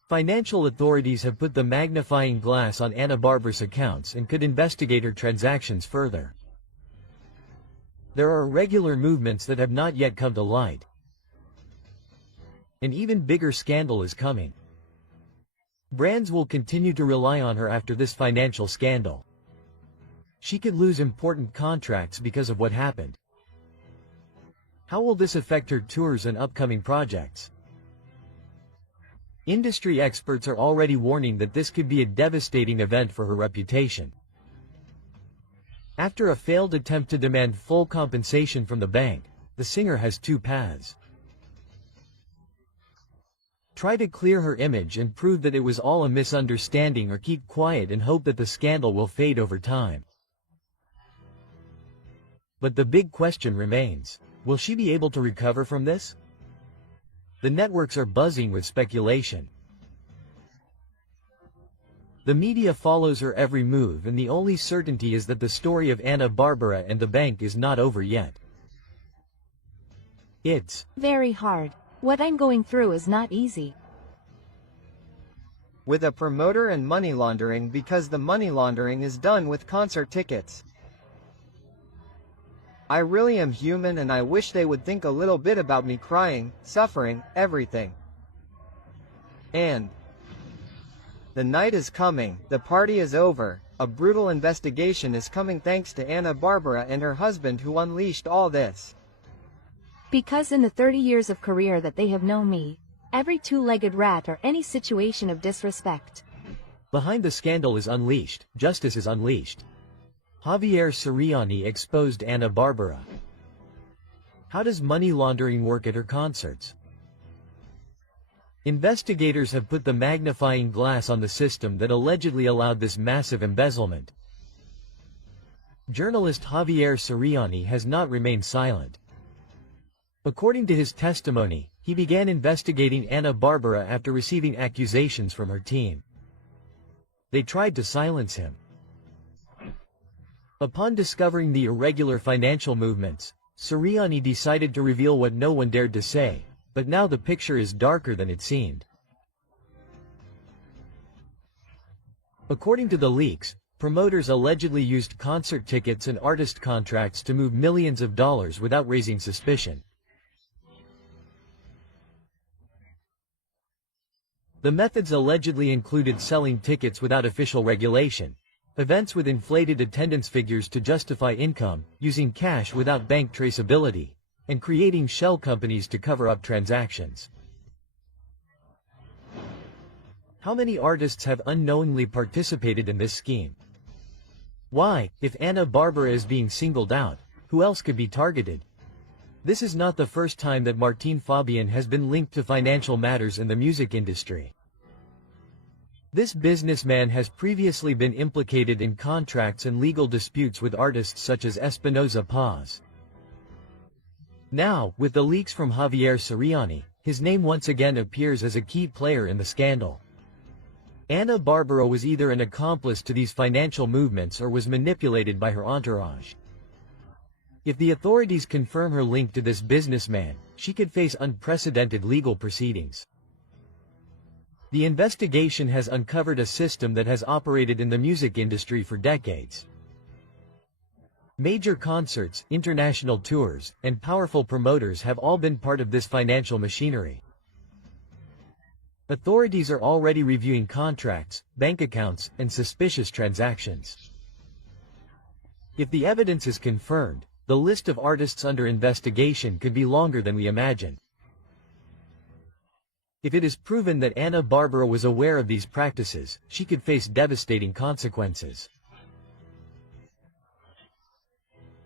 Financial authorities have put the magnifying glass on Ana Bárbara's accounts and could investigate her transactions further. There are irregular movements that have not yet come to light. An even bigger scandal is coming. Brands will continue to rely on her after this financial scandal. She could lose important contracts because of what happened. How will this affect her tours and upcoming projects? Industry experts are already warning that this could be a devastating event for her reputation. After a failed attempt to demand full compensation from the bank, the singer has two paths. Try to clear her image and prove that it was all a misunderstanding, or keep quiet and hope that the scandal will fade over time. But the big question remains, will she be able to recover from this? The networks are buzzing with speculation. The media follows her every move, and the only certainty is that the story of Ana Bárbara and the bank is not over yet. It's very hard. What I'm going through is not easy. With a promoter and money laundering, because the money laundering is done with concert tickets. I really am human, and I wish they would think a little bit about me crying, suffering, everything. And the night is coming, the party is over, a brutal investigation is coming thanks to Ana Bárbara and her husband who unleashed all this. Because in the 30 years of career that they have known me, every two-legged rat or any situation of disrespect. Behind the scandal is unleashed, justice is unleashed. 𝗕𝗩𝗂𝗂𝗏 exposed Ana Bárbara. How does money laundering work at her concerts? Investigators have put the magnifying glass on the system that allegedly allowed this massive embezzlement. Journalist 𝗕𝗩𝗂𝗂𝗏 has not remained silent. According to his testimony, he began investigating Ana Bárbara after receiving accusations from her team. They tried to silence him. Upon discovering the irregular financial movements, 𝗕𝗩𝗂𝗏 decided to reveal what no one dared to say, but now the picture is darker than it seemed. According to the leaks, promoters allegedly used concert tickets and artist contracts to move millions of dollars without raising suspicion. The methods allegedly included selling tickets without official regulation, events with inflated attendance figures to justify income, using cash without bank traceability, and creating shell companies to cover up transactions. How many artists have unknowingly participated in this scheme? Why, if Ana Bárbara is being singled out, who else could be targeted? This is not the first time that Martín Fabián has been linked to financial matters in the music industry. This businessman has previously been implicated in contracts and legal disputes with artists such as Espinoza Paz. Now, with the leaks from 𝗕𝗩𝗂𝗂𝗏, his name once again appears as a key player in the scandal. Ana Bárbara was either an accomplice to these financial movements or was manipulated by her entourage. If the authorities confirm her link to this businessman, she could face unprecedented legal proceedings. The investigation has uncovered a system that has operated in the music industry for decades. Major concerts, international tours, and powerful promoters have all been part of this financial machinery. Authorities are already reviewing contracts, bank accounts, and suspicious transactions. If the evidence is confirmed, the list of artists under investigation could be longer than we imagine. If it is proven that Ana Bárbara was aware of these practices, she could face devastating consequences.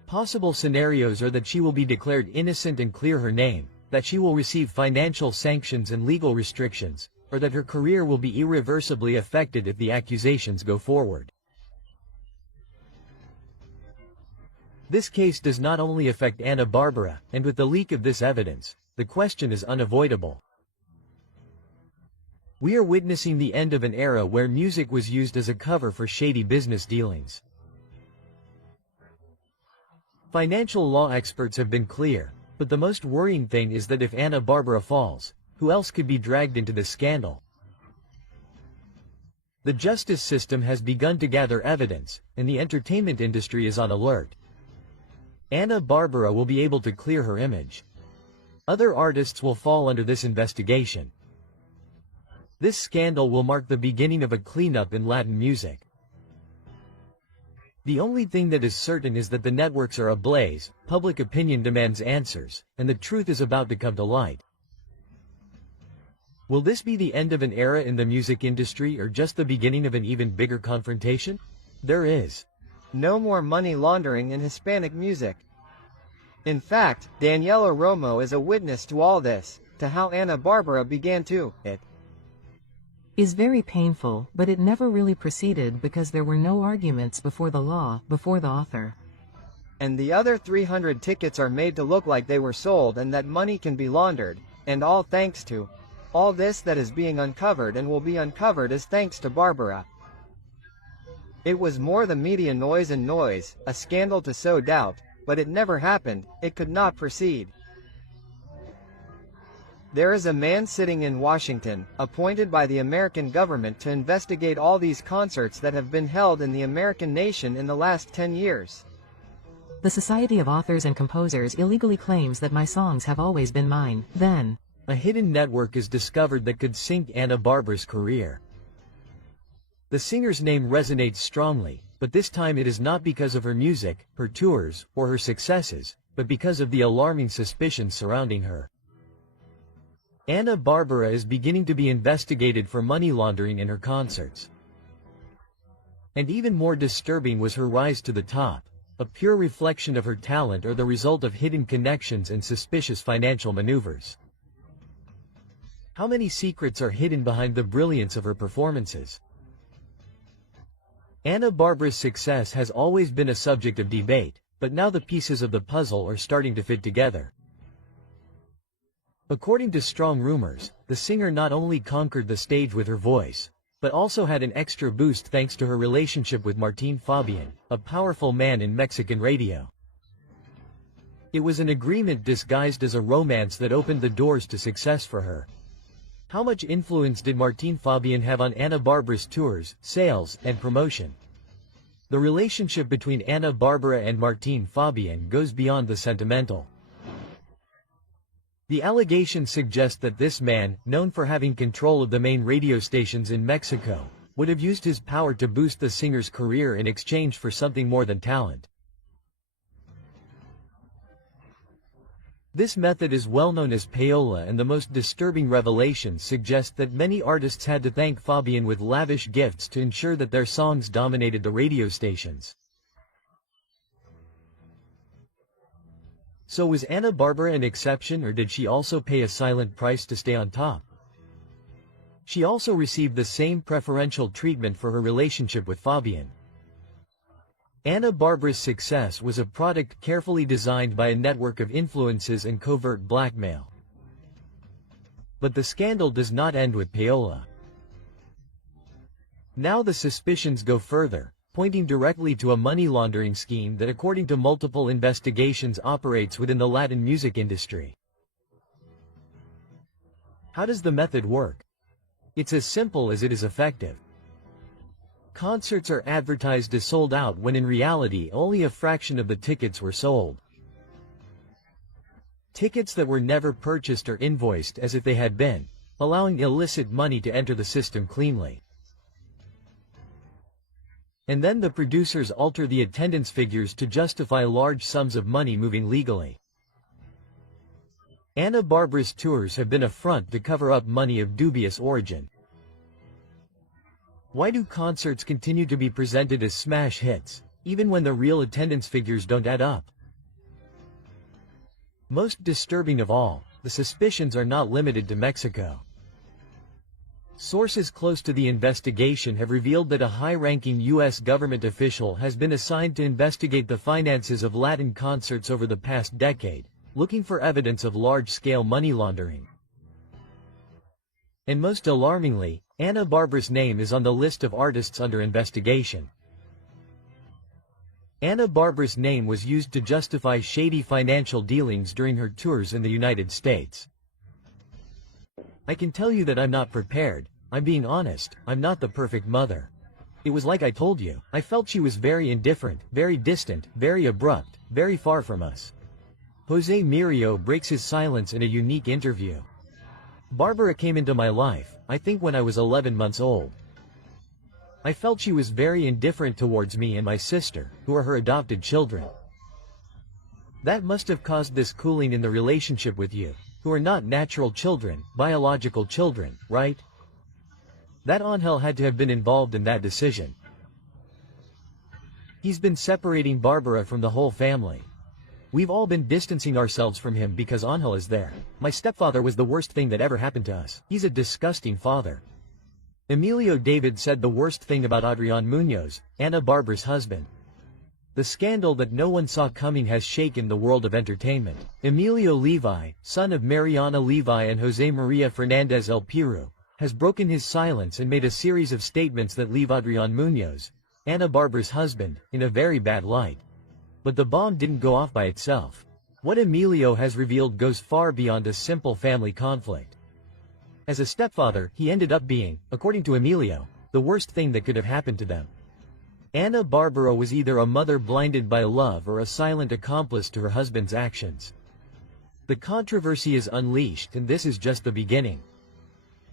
Possible scenarios are that she will be declared innocent and clear her name, that she will receive financial sanctions and legal restrictions, or that her career will be irreversibly affected if the accusations go forward. This case does not only affect Ana Bárbara, and with the leak of this evidence, the question is unavoidable. We are witnessing the end of an era where music was used as a cover for shady business dealings. Financial law experts have been clear, but the most worrying thing is that if Ana Bárbara falls, who else could be dragged into this scandal? The justice system has begun to gather evidence, and the entertainment industry is on alert. Ana Bárbara will be able to clear her image. Other artists will fall under this investigation. This scandal will mark the beginning of a cleanup in Latin music. The only thing that is certain is that the networks are ablaze, public opinion demands answers, and the truth is about to come to light. Will this be the end of an era in the music industry or just the beginning of an even bigger confrontation? There is no more money laundering in Hispanic music. In fact, Daniela Romo is a witness to all this, to how Ana Bárbara began to. It is very painful, but it never really proceeded because there were no arguments before the law, before the author. And the other 300 tickets are made to look like they were sold and that money can be laundered, and all thanks to all this that is being uncovered and will be uncovered is thanks to Bárbara. It was more the media noise and noise, a scandal to sow doubt, but it never happened, it could not proceed. There is a man sitting in Washington, appointed by the American government to investigate all these concerts that have been held in the American nation in the last 10 years. The Society of Authors and Composers illegally claims that my songs have always been mine. Then, a hidden network is discovered that could sink Ana Bárbara's career. The singer's name resonates strongly, but this time it is not because of her music, her tours, or her successes, but because of the alarming suspicions surrounding her. Ana Bárbara is beginning to be investigated for money laundering in her concerts. And even more disturbing was her rise to the top, a pure reflection of her talent or the result of hidden connections and suspicious financial maneuvers. How many secrets are hidden behind the brilliance of her performances? Ana Bárbara's success has always been a subject of debate, but now the pieces of the puzzle are starting to fit together. According to strong rumors, the singer not only conquered the stage with her voice, but also had an extra boost thanks to her relationship with Martín Fabián, a powerful man in Mexican radio. It was an agreement disguised as a romance that opened the doors to success for her. How much influence did Martín Fabián have on Ana Bárbara's tours, sales, and promotion? The relationship between Ana Bárbara and Martín Fabián goes beyond the sentimental. The allegations suggest that this man, known for having control of the main radio stations in Mexico, would have used his power to boost the singer's career in exchange for something more than talent. This method is well known as payola, and the most disturbing revelations suggest that many artists had to thank Fabián with lavish gifts to ensure that their songs dominated the radio stations. So was Ana Bárbara an exception, or did she also pay a silent price to stay on top? She also received the same preferential treatment for her relationship with Fabián. Ana Bárbara's success was a product carefully designed by a network of influences and covert blackmail. But the scandal does not end with payola. Now the suspicions go further, pointing directly to a money laundering scheme that, according to multiple investigations, operates within the Latin music industry. How does the method work? It's as simple as it is effective. Concerts are advertised as sold out when in reality only a fraction of the tickets were sold. Tickets that were never purchased are invoiced as if they had been, allowing illicit money to enter the system cleanly. And then the producers alter the attendance figures to justify large sums of money moving legally. Ana Bárbara's tours have been a front to cover up money of dubious origin. Why do concerts continue to be presented as smash hits, even when the real attendance figures don't add up? Most disturbing of all, the suspicions are not limited to Mexico. Sources close to the investigation have revealed that a high-ranking U.S. government official has been assigned to investigate the finances of Latin concerts over the past decade, looking for evidence of large-scale money laundering. And most alarmingly, Ana Bárbara's name is on the list of artists under investigation. Ana Bárbara's name was used to justify shady financial dealings during her tours in the United States. I can tell you that I'm not prepared. I'm being honest, I'm not the perfect mother. It was like I told you, I felt she was very indifferent, very distant, very abrupt, very far from us. José Emilio breaks his silence in a unique interview. Bárbara came into my life, I think when I was 11 months old. I felt she was very indifferent towards me and my sister, who are her adopted children. That must have caused this cooling in the relationship with you, who are not natural children, biological children, right? That Ángel had to have been involved in that decision. He's been separating Bárbara from the whole family. We've all been distancing ourselves from him because Ángel is there. My stepfather was the worst thing that ever happened to us. He's a disgusting father. Emilio David said the worst thing about Adrián Muñoz, Ana Bárbara's husband. The scandal that no one saw coming has shaken the world of entertainment. Emilio Levi, son of Mariana Levi and José María Fernández El Piru, has broken his silence and made a series of statements that leave Adrián Muñoz, Ana Bárbara's husband, in a very bad light. But the bomb didn't go off by itself. What Emilio has revealed goes far beyond a simple family conflict. As a stepfather, he ended up being, according to Emilio, the worst thing that could have happened to them. Ana Bárbara was either a mother blinded by love or a silent accomplice to her husband's actions. The controversy is unleashed, and this is just the beginning.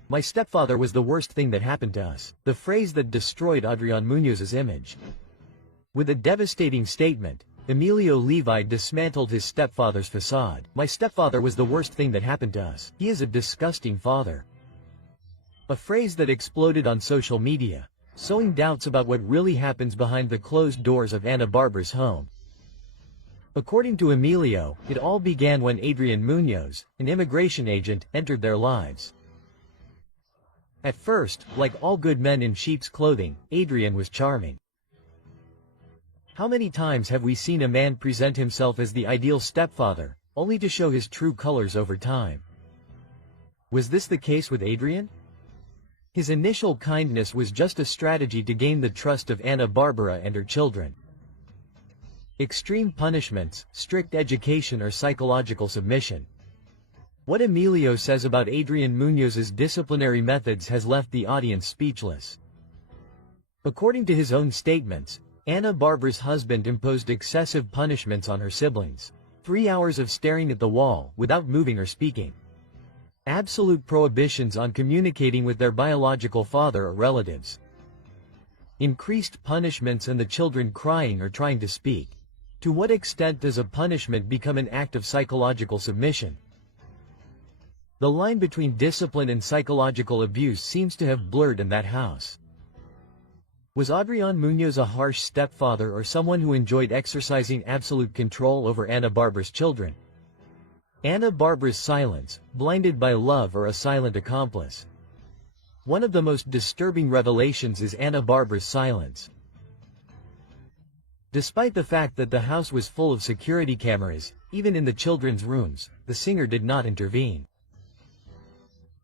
My stepfather was the worst thing that happened to us, the phrase that destroyed Adrián Muñoz's image. With a devastating statement, Emilio Levi dismantled his stepfather's facade. My stepfather was the worst thing that happened to us. He is a disgusting father. A phrase that exploded on social media, sowing doubts about what really happens behind the closed doors of Ana Bárbara's home. According to Emilio, it all began when Adrián Muñoz, an immigration agent, entered their lives. At first, like all good men in sheep's clothing, Adrián was charming. How many times have we seen a man present himself as the ideal stepfather, only to show his true colors over time? Was this the case with Adrián? His initial kindness was just a strategy to gain the trust of Ana Bárbara and her children. Extreme punishments, strict education, or psychological submission. What Emilio says about Adrián Muñoz's disciplinary methods has left the audience speechless. According to his own statements, Ana Bárbara's husband imposed excessive punishments on her siblings. 3 hours of staring at the wall, without moving or speaking. Absolute prohibitions on communicating with their biological father or relatives. Increased punishments and the children crying or trying to speak. To what extent does a punishment become an act of psychological submission? The line between discipline and psychological abuse seems to have blurred in that house. Was Adrián Muñoz a harsh stepfather or someone who enjoyed exercising absolute control over Ana Bárbara's children? Ana Bárbara's silence, blinded by love, or a silent accomplice? One of the most disturbing revelations is Ana Bárbara's silence. Despite the fact that the house was full of security cameras, even in the children's rooms, the singer did not intervene.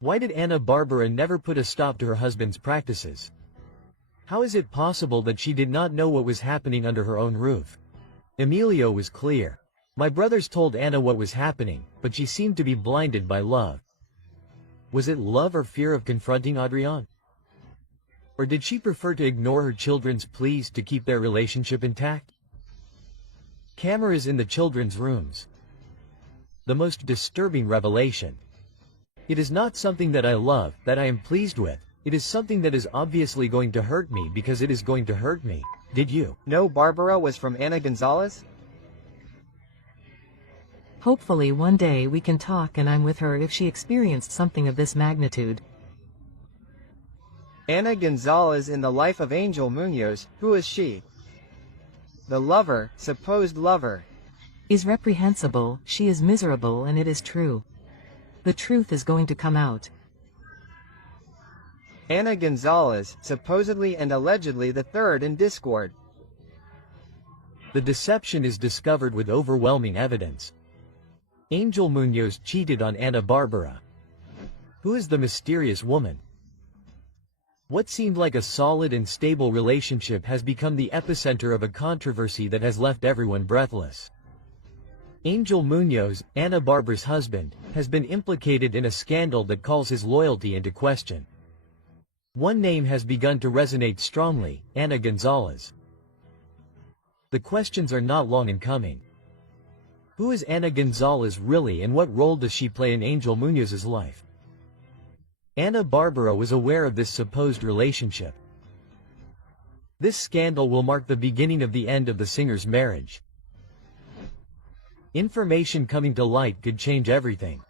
Why did Ana Bárbara never put a stop to her husband's practices? How is it possible that she did not know what was happening under her own roof? Emilio was clear. My brothers told Ana what was happening, but she seemed to be blinded by love. Was it love or fear of confronting Adrián? Or did she prefer to ignore her children's pleas to keep their relationship intact? Cameras in the children's rooms. The most disturbing revelation. It is not something that I love, that I am pleased with. It is something that is obviously going to hurt me because it is going to hurt me. Did you know Bárbara was from Ana González? Hopefully one day we can talk and I'm with her if she experienced something of this magnitude. Ana González in the life of Ángel Muñoz, who is she? The lover, supposed lover. Is reprehensible, she is miserable, and it is true. The truth is going to come out. Ana González, supposedly and allegedly the third in discord. The deception is discovered with overwhelming evidence. Ángel Muñoz cheated on Ana Bárbara. Who is the mysterious woman? What seemed like a solid and stable relationship has become the epicenter of a controversy that has left everyone breathless. Ángel Muñoz, Ana Bárbara's husband, has been implicated in a scandal that calls his loyalty into question. One name has begun to resonate strongly: Ana González. The questions are not long in coming. Who is Ana González really, and what role does she play in Ángel Muñoz's life? Ana Bárbara was aware of this supposed relationship. This scandal will mark the beginning of the end of the singer's marriage. Information coming to light could change everything.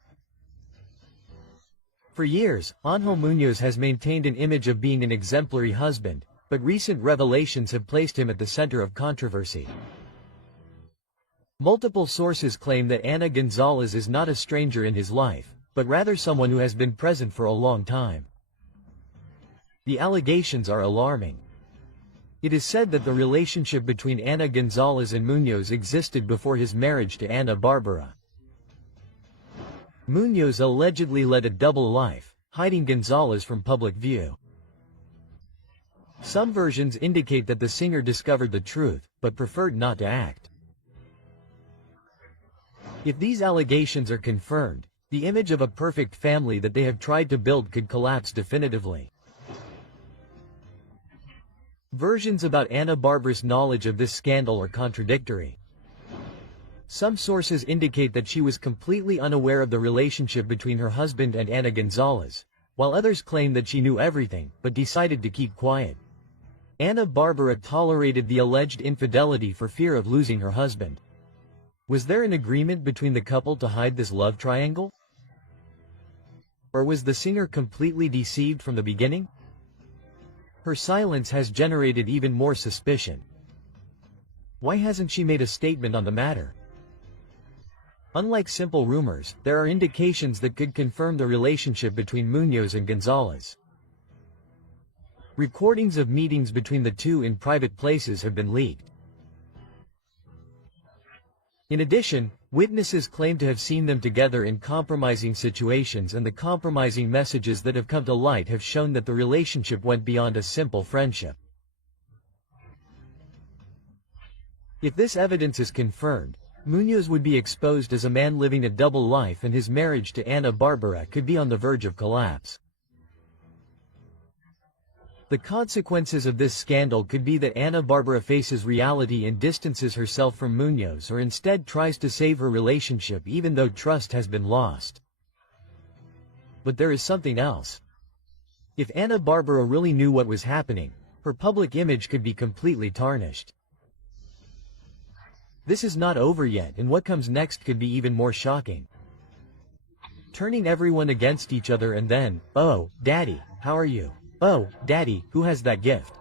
For years, Ángel Muñoz has maintained an image of being an exemplary husband, but recent revelations have placed him at the center of controversy. Multiple sources claim that Ana González is not a stranger in his life, but rather someone who has been present for a long time. The allegations are alarming. It is said that the relationship between Ana González and Muñoz existed before his marriage to Ana Bárbara. Muñoz allegedly led a double life, hiding González from public view. Some versions indicate that the singer discovered the truth, but preferred not to act. If these allegations are confirmed, the image of a perfect family that they have tried to build could collapse definitively. Versions about Ana Bárbara's knowledge of this scandal are contradictory. Some sources indicate that she was completely unaware of the relationship between her husband and Ana González, while others claim that she knew everything, but decided to keep quiet. Ana Bárbara tolerated the alleged infidelity for fear of losing her husband. Was there an agreement between the couple to hide this love triangle? Or was the singer completely deceived from the beginning? Her silence has generated even more suspicion. Why hasn't she made a statement on the matter? Unlike simple rumors, there are indications that could confirm the relationship between Muñoz and González. Recordings of meetings between the two in private places have been leaked. In addition, witnesses claim to have seen them together in compromising situations, and the compromising messages that have come to light have shown that the relationship went beyond a simple friendship. If this evidence is confirmed, Muñoz would be exposed as a man living a double life, and his marriage to Ana Bárbara could be on the verge of collapse. The consequences of this scandal could be that Ana Bárbara faces reality and distances herself from Muñoz, or instead tries to save her relationship even though trust has been lost. But there is something else. If Ana Bárbara really knew what was happening, her public image could be completely tarnished. This is not over yet, and what comes next could be even more shocking. Turning everyone against each other, and then, "Oh, Daddy, how are you? Oh, Daddy, who has that gift?"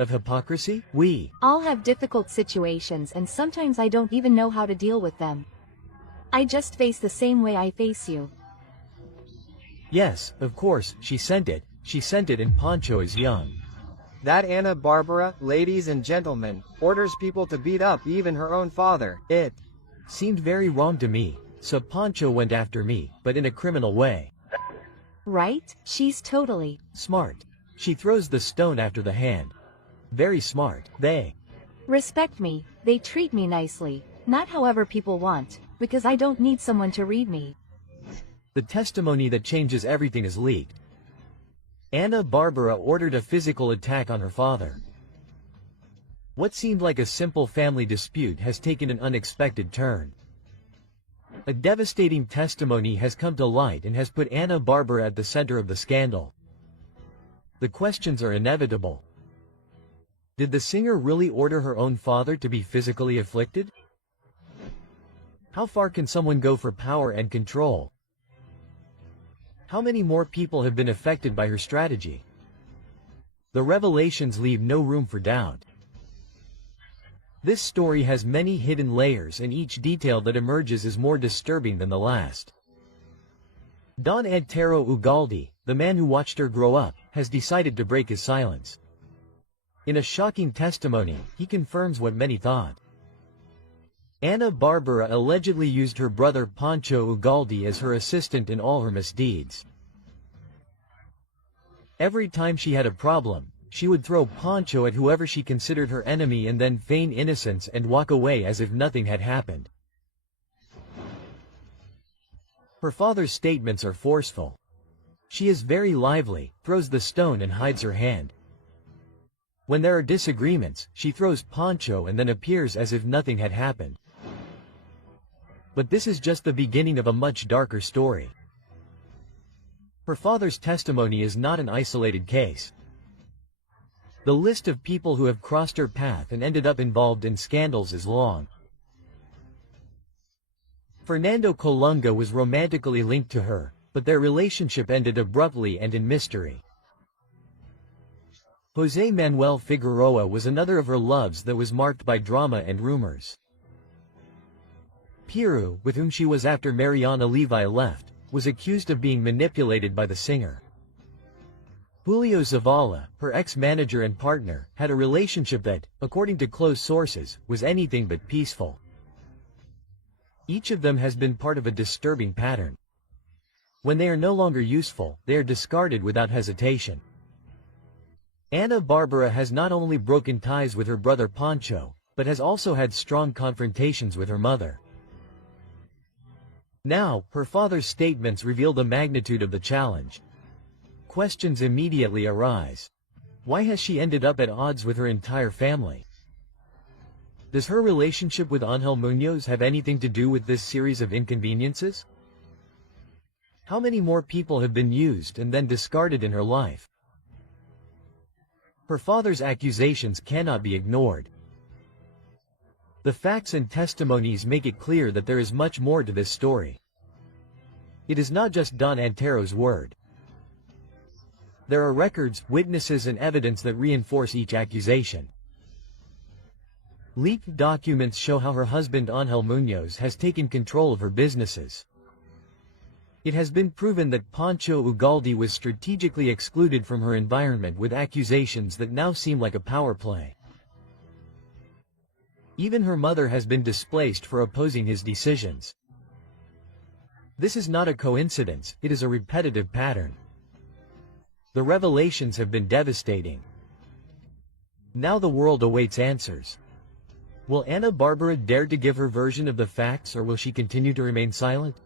Of hypocrisy? We all have difficult situations, and sometimes I don't even know how to deal with them. I just face the same way I face you. Yes, of course, she sent it, and Poncho is young. That Ana Bárbara, ladies and gentlemen, orders people to beat up even her own father. It seemed very wrong to me, so Poncho went after me, but in a criminal way. Right? She's totally smart. She throws the stone after the hand. Very smart. They respect me, they treat me nicely, not however people want, because I don't need someone to read me. The testimony that changes everything is leaked. Ana Bárbara ordered a physical attack on her father. What seemed like a simple family dispute has taken an unexpected turn. A devastating testimony has come to light and has put Ana Bárbara at the center of the scandal. The questions are inevitable. Did the singer really order her own father to be physically afflicted? How far can someone go for power and control? How many more people have been affected by her strategy? The revelations leave no room for doubt. This story has many hidden layers, and each detail that emerges is more disturbing than the last. Don 𝗙𝗪𝗼𝗀𝗿, the man who watched her grow up, has decided to break his silence. In a shocking testimony, he confirms what many thought. Ana Bárbara allegedly used her brother Pancho Ugalde as her assistant in all her misdeeds. Every time she had a problem, she would throw Pancho at whoever she considered her enemy and then feign innocence and walk away as if nothing had happened. Her father's statements are forceful. She is very lively, throws the stone and hides her hand. When there are disagreements, she throws Pancho and then appears as if nothing had happened. But this is just the beginning of a much darker story. Her father's testimony is not an isolated case. The list of people who have crossed her path and ended up involved in scandals is long. Fernando Colunga was romantically linked to her, but their relationship ended abruptly and in mystery. José Manuel Figueroa was another of her loves that was marked by drama and rumors. Piru, with whom she was after Mariana Levi left, was accused of being manipulated by the singer. Julio Zavala, her ex-manager and partner, had a relationship that, according to close sources, was anything but peaceful. Each of them has been part of a disturbing pattern. When they are no longer useful, they are discarded without hesitation. Ana Bárbara has not only broken ties with her brother Pancho, but has also had strong confrontations with her mother. Now, her father's statements reveal the magnitude of the challenge. Questions immediately arise. Why has she ended up at odds with her entire family? Does her relationship with Ángel Muñoz have anything to do with this series of inconveniences? How many more people have been used and then discarded in her life? Her father's accusations cannot be ignored. The facts and testimonies make it clear that there is much more to this story. It is not just Don Antero's word. There are records, witnesses and evidence that reinforce each accusation. Leaked documents show how her husband Ángel Muñoz has taken control of her businesses. It has been proven that Pancho Ugalde was strategically excluded from her environment with accusations that now seem like a power play. Even her mother has been displaced for opposing his decisions. This is not a coincidence, it is a repetitive pattern. The revelations have been devastating. Now the world awaits answers. Will Ana Bárbara dare to give her version of the facts, or will she continue to remain silent?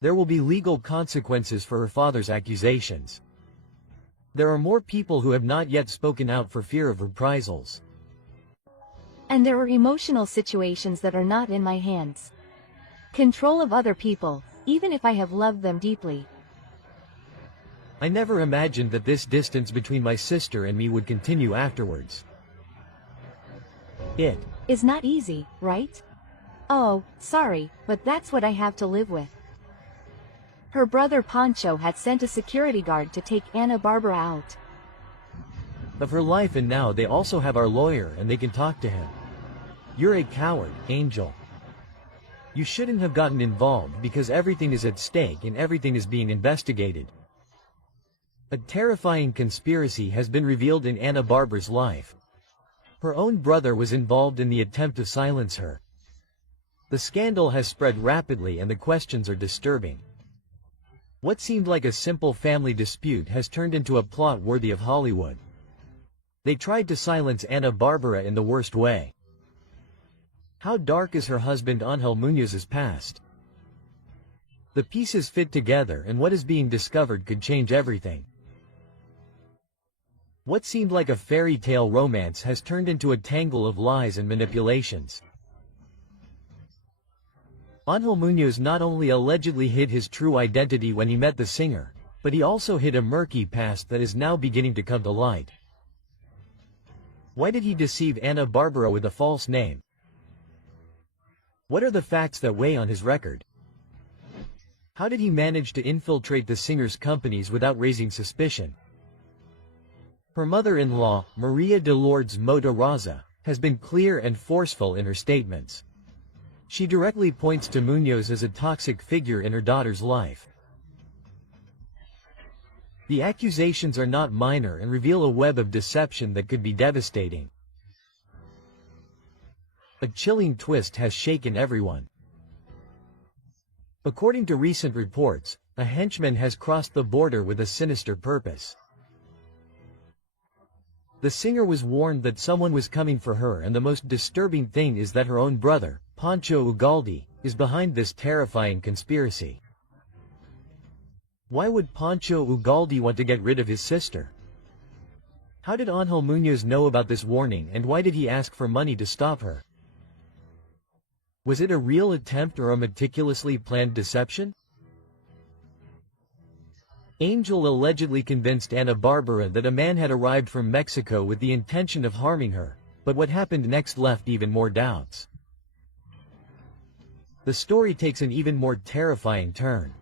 There will be legal consequences for her father's accusations. There are more people who have not yet spoken out for fear of reprisals. And there are emotional situations that are not in my hands. Control of other people, even if I have loved them deeply. I never imagined that this distance between my sister and me would continue afterwards. It is not easy, right? Oh, sorry, but that's what I have to live with. Her brother Pancho had sent a security guard to take Ana Bárbara out of her life, and now they also have our lawyer and they can talk to him. You're a coward, Angel. You shouldn't have gotten involved because everything is at stake and everything is being investigated. A terrifying conspiracy has been revealed in Ana Bárbara's life. Her own brother was involved in the attempt to silence her. The scandal has spread rapidly and the questions are disturbing. What seemed like a simple family dispute has turned into a plot worthy of Hollywood. They tried to silence Ana Bárbara in the worst way. How dark is her husband Ángel Muñoz's past? The pieces fit together and what is being discovered could change everything. What seemed like a fairy tale romance has turned into a tangle of lies and manipulations. Ángel Muñoz not only allegedly hid his true identity when he met the singer, but he also hid a murky past that is now beginning to come to light. Why did he deceive Ana Bárbara with a false name? What are the facts that weigh on his record? How did he manage to infiltrate the singer's companies without raising suspicion? Her mother-in-law, Maria de Lourdes Mota Raza, has been clear and forceful in her statements. She directly points to Muñoz as a toxic figure in her daughter's life. The accusations are not minor and reveal a web of deception that could be devastating. a chilling twist has shaken everyone. According to recent reports, a henchman has crossed the border with a sinister purpose. The singer was warned that someone was coming for her, and the most disturbing thing is that her own brother, 𝗙𝗏𝗀𝗏 𝗙𝗏𝗏𝗏, is behind this terrifying conspiracy. Why would 𝗙𝗏𝗏𝗏𝗏 want to get rid of his sister? How did Ángel Muñoz know about this warning, and why did he ask for money to stop her? Was it a real attempt or a meticulously planned deception? Ángel allegedly convinced Ana Bárbara that a man had arrived from Mexico with the intention of harming her, but what happened next left even more doubts. The story takes an even more terrifying turn.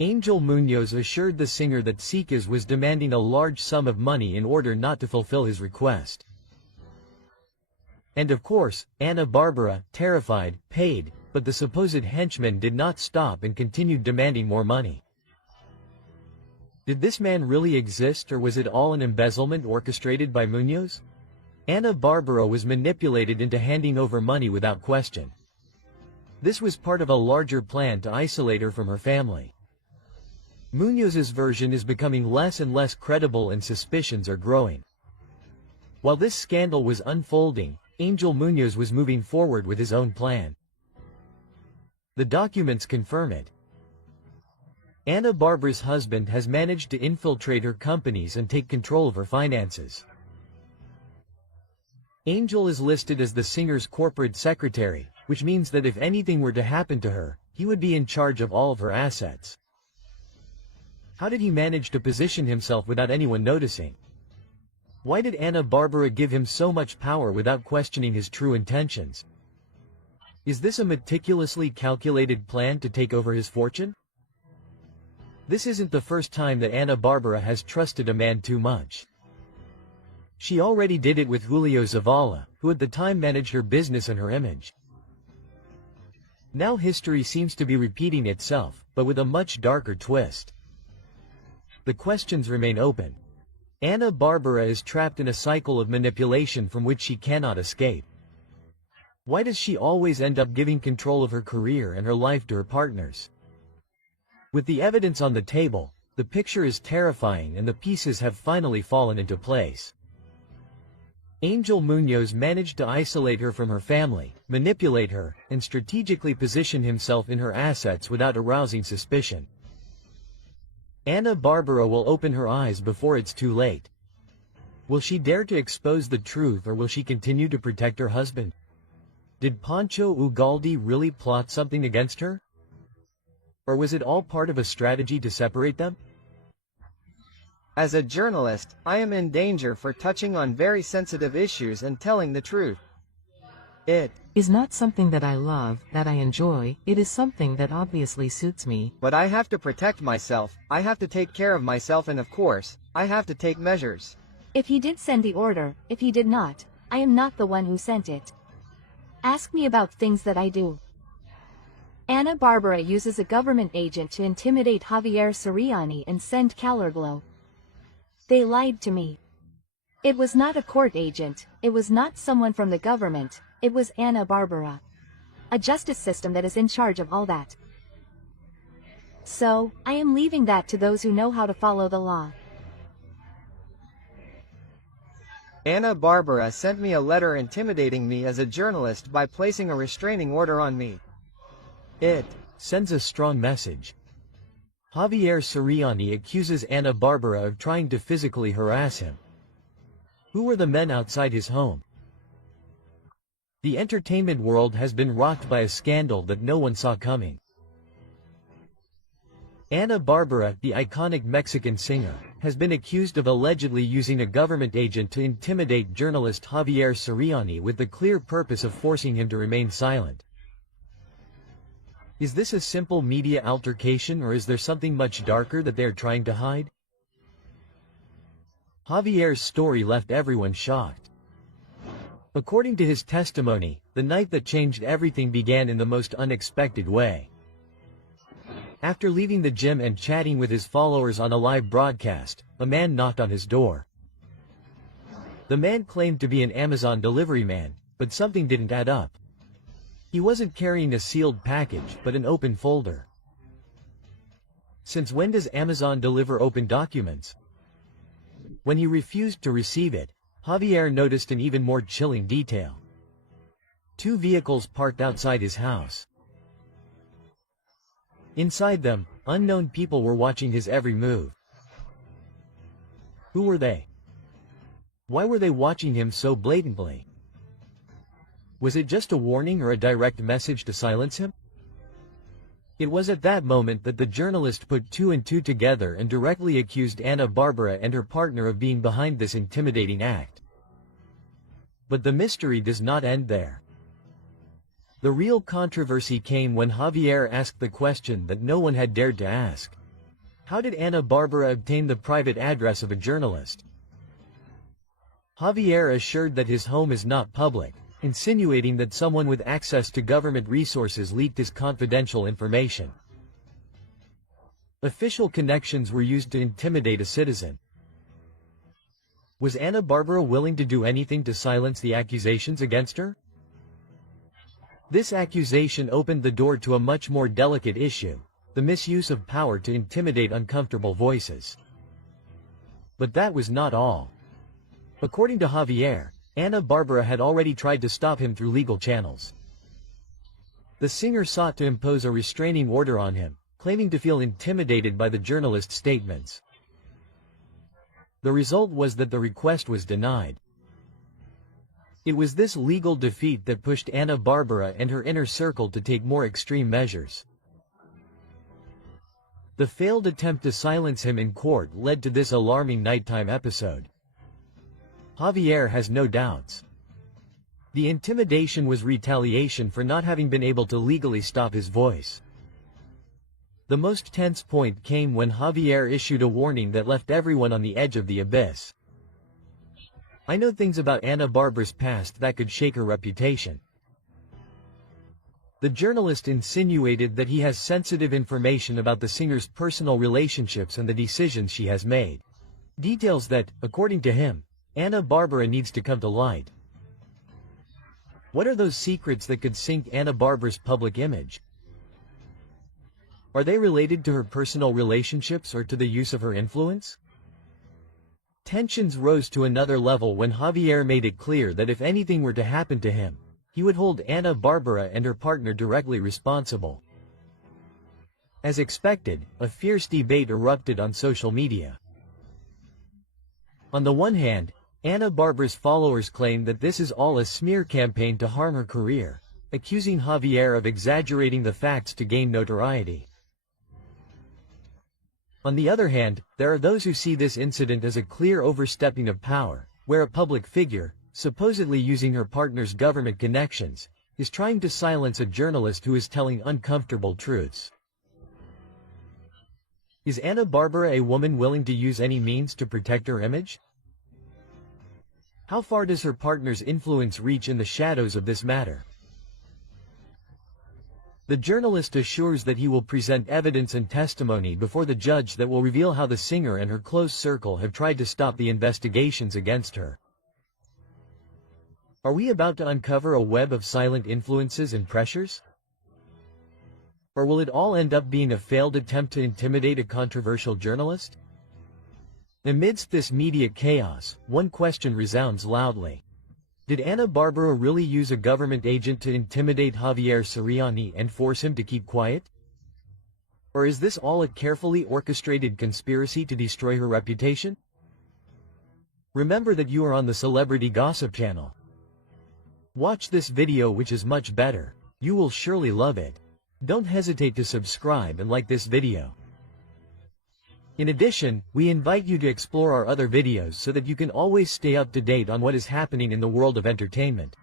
Ángel Muñoz assured the singer that 𝗙𝗏𝗏𝗏𝗏 was demanding a large sum of money in order not to fulfill his request. And of course, Ana Bárbara, terrified, paid, but the supposed henchman did not stop and continued demanding more money. Did this man really exist, or was it all an embezzlement orchestrated by Muñoz? Ana Bárbara was manipulated into handing over money without question. This was part of a larger plan to isolate her from her family. Muñoz's version is becoming less and less credible, and suspicions are growing. While this scandal was unfolding, Ángel Muñoz was moving forward with his own plan. The documents confirm it. Ana Bárbara's husband has managed to infiltrate her companies and take control of her finances. Ángel is listed as the singer's corporate secretary, which means that if anything were to happen to her, he would be in charge of all of her assets. How did he manage to position himself without anyone noticing? Why did Ana Bárbara give him so much power without questioning his true intentions? Is this a meticulously calculated plan to take over his fortune? This isn't the first time that Ana Bárbara has trusted a man too much. She already did it with Julio Zavala, who at the time managed her business and her image. Now history seems to be repeating itself, but with a much darker twist. The questions remain open. Ana Bárbara is trapped in a cycle of manipulation from which she cannot escape. Why does she always end up giving control of her career and her life to her partners? With the evidence on the table, the picture is terrifying, and the pieces have finally fallen into place. Ángel Muñoz managed to isolate her from her family, manipulate her, and strategically position himself in her assets without arousing suspicion. Ana Bárbara will open her eyes before it's too late. Will she dare to expose the truth, or will she continue to protect her husband? Did 𝗙𝗏𝗏𝗏𝗏𝗏 really plot something against her? Or was it all part of a strategy to separate them? As a journalist, I am in danger for touching on very sensitive issues and telling the truth. It is not something that I love, that I enjoy, it is something that obviously suits me. But I have to protect myself, I have to take care of myself, and of course, I have to take measures. If he did send the order, if he did not, I am not the one who sent it. Ask me about things that I do. Ana Bárbara uses a government agent to intimidate 𝗙𝗏𝗏𝗏𝗏𝗏 and send 𝗘𝗩𝗏𝗏𝗏𝗏. They lied to me. It was not a court agent, it was not someone from the government, it was Ana Bárbara. A justice system that is in charge of all that. So, I am leaving that to those who know how to follow the law. Ana Bárbara sent me a letter intimidating me as a journalist by placing a restraining order on me. It sends a strong message. 𝗕𝗏𝗏𝗏𝗏𝗏𝗏 accuses Ana Bárbara of trying to physically harass him. Who were the men outside his home? The entertainment world has been rocked by a scandal that no one saw coming. Ana Bárbara, the iconic Mexican singer, has been accused of allegedly using a government agent to intimidate journalist 𝗙𝗏𝗏𝗏𝗏𝗏𝗏𝗏 with the clear purpose of forcing him to remain silent. Is this a simple media altercation, or is there something much darker that they are trying to hide? Javier's story left everyone shocked. According to his testimony, the night that changed everything began in the most unexpected way. After leaving the gym and chatting with his followers on a live broadcast, a man knocked on his door. The man claimed to be an Amazon delivery man, but something didn't add up. He wasn't carrying a sealed package, but an open folder. Since when does Amazon deliver open documents? When he refused to receive it, Javier noticed an even more chilling detail. 2 vehicles parked outside his house. Inside them, unknown people were watching his every move. Who were they? Why were they watching him so blatantly? Was it just a warning or a direct message to silence him? It was at that moment that the journalist put 2 and 2 together and directly accused Ana Bárbara and her partner of being behind this intimidating act. But the mystery does not end there. The real controversy came when Javier asked the question that no one had dared to ask. How did Ana Bárbara obtain the private address of a journalist? Javier assured that his home is not public, insinuating that someone with access to government resources leaked his confidential information. Official connections were used to intimidate a citizen. Was Ana Bárbara willing to do anything to silence the accusations against her? This accusation opened the door to a much more delicate issue, the misuse of power to intimidate uncomfortable voices. But that was not all. According to Javier, Ana Bárbara had already tried to stop him through legal channels. The singer sought to impose a restraining order on him, claiming to feel intimidated by the journalist's statements. The result was that the request was denied. It was this legal defeat that pushed Ana Bárbara and her inner circle to take more extreme measures. The failed attempt to silence him in court led to this alarming nighttime episode. Javier has no doubts. The intimidation was retaliation for not having been able to legally stop his voice. The most tense point came when Javier issued a warning that left everyone on the edge of the abyss. I know things about Ana Bárbara's past that could shake her reputation. The journalist insinuated that he has sensitive information about the singer's personal relationships and the decisions she has made. Details that, according to him, Ana Bárbara needs to come to light. What are those secrets that could sink Ana Bárbara's public image? Are they related to her personal relationships or to the use of her influence? Tensions rose to another level when Javier made it clear that if anything were to happen to him, he would hold Ana Bárbara and her partner directly responsible. As expected, a fierce debate erupted on social media. On the one hand, Ana Bárbara's followers claim that this is all a smear campaign to harm her career, accusing Javier of exaggerating the facts to gain notoriety. On the other hand, there are those who see this incident as a clear overstepping of power, where a public figure, supposedly using her partner's government connections, is trying to silence a journalist who is telling uncomfortable truths. Is Ana Bárbara a woman willing to use any means to protect her image? How far does her partner's influence reach in the shadows of this matter? The journalist assures that he will present evidence and testimony before the judge that will reveal how the singer and her close circle have tried to stop the investigations against her. Are we about to uncover a web of silent influences and pressures? Or will it all end up being a failed attempt to intimidate a controversial journalist? Amidst this media chaos, one question resounds loudly. Did Ana Bárbara really use a government agent to intimidate Javier Seriani and force him to keep quiet? Or is this all a carefully orchestrated conspiracy to destroy her reputation? Remember that you are on the Celebrity Gossip channel. Watch this video, which is much better. You will surely love it. Don't hesitate to subscribe and like this video. In addition, we invite you to explore our other videos so that you can always stay up to date on what is happening in the world of entertainment.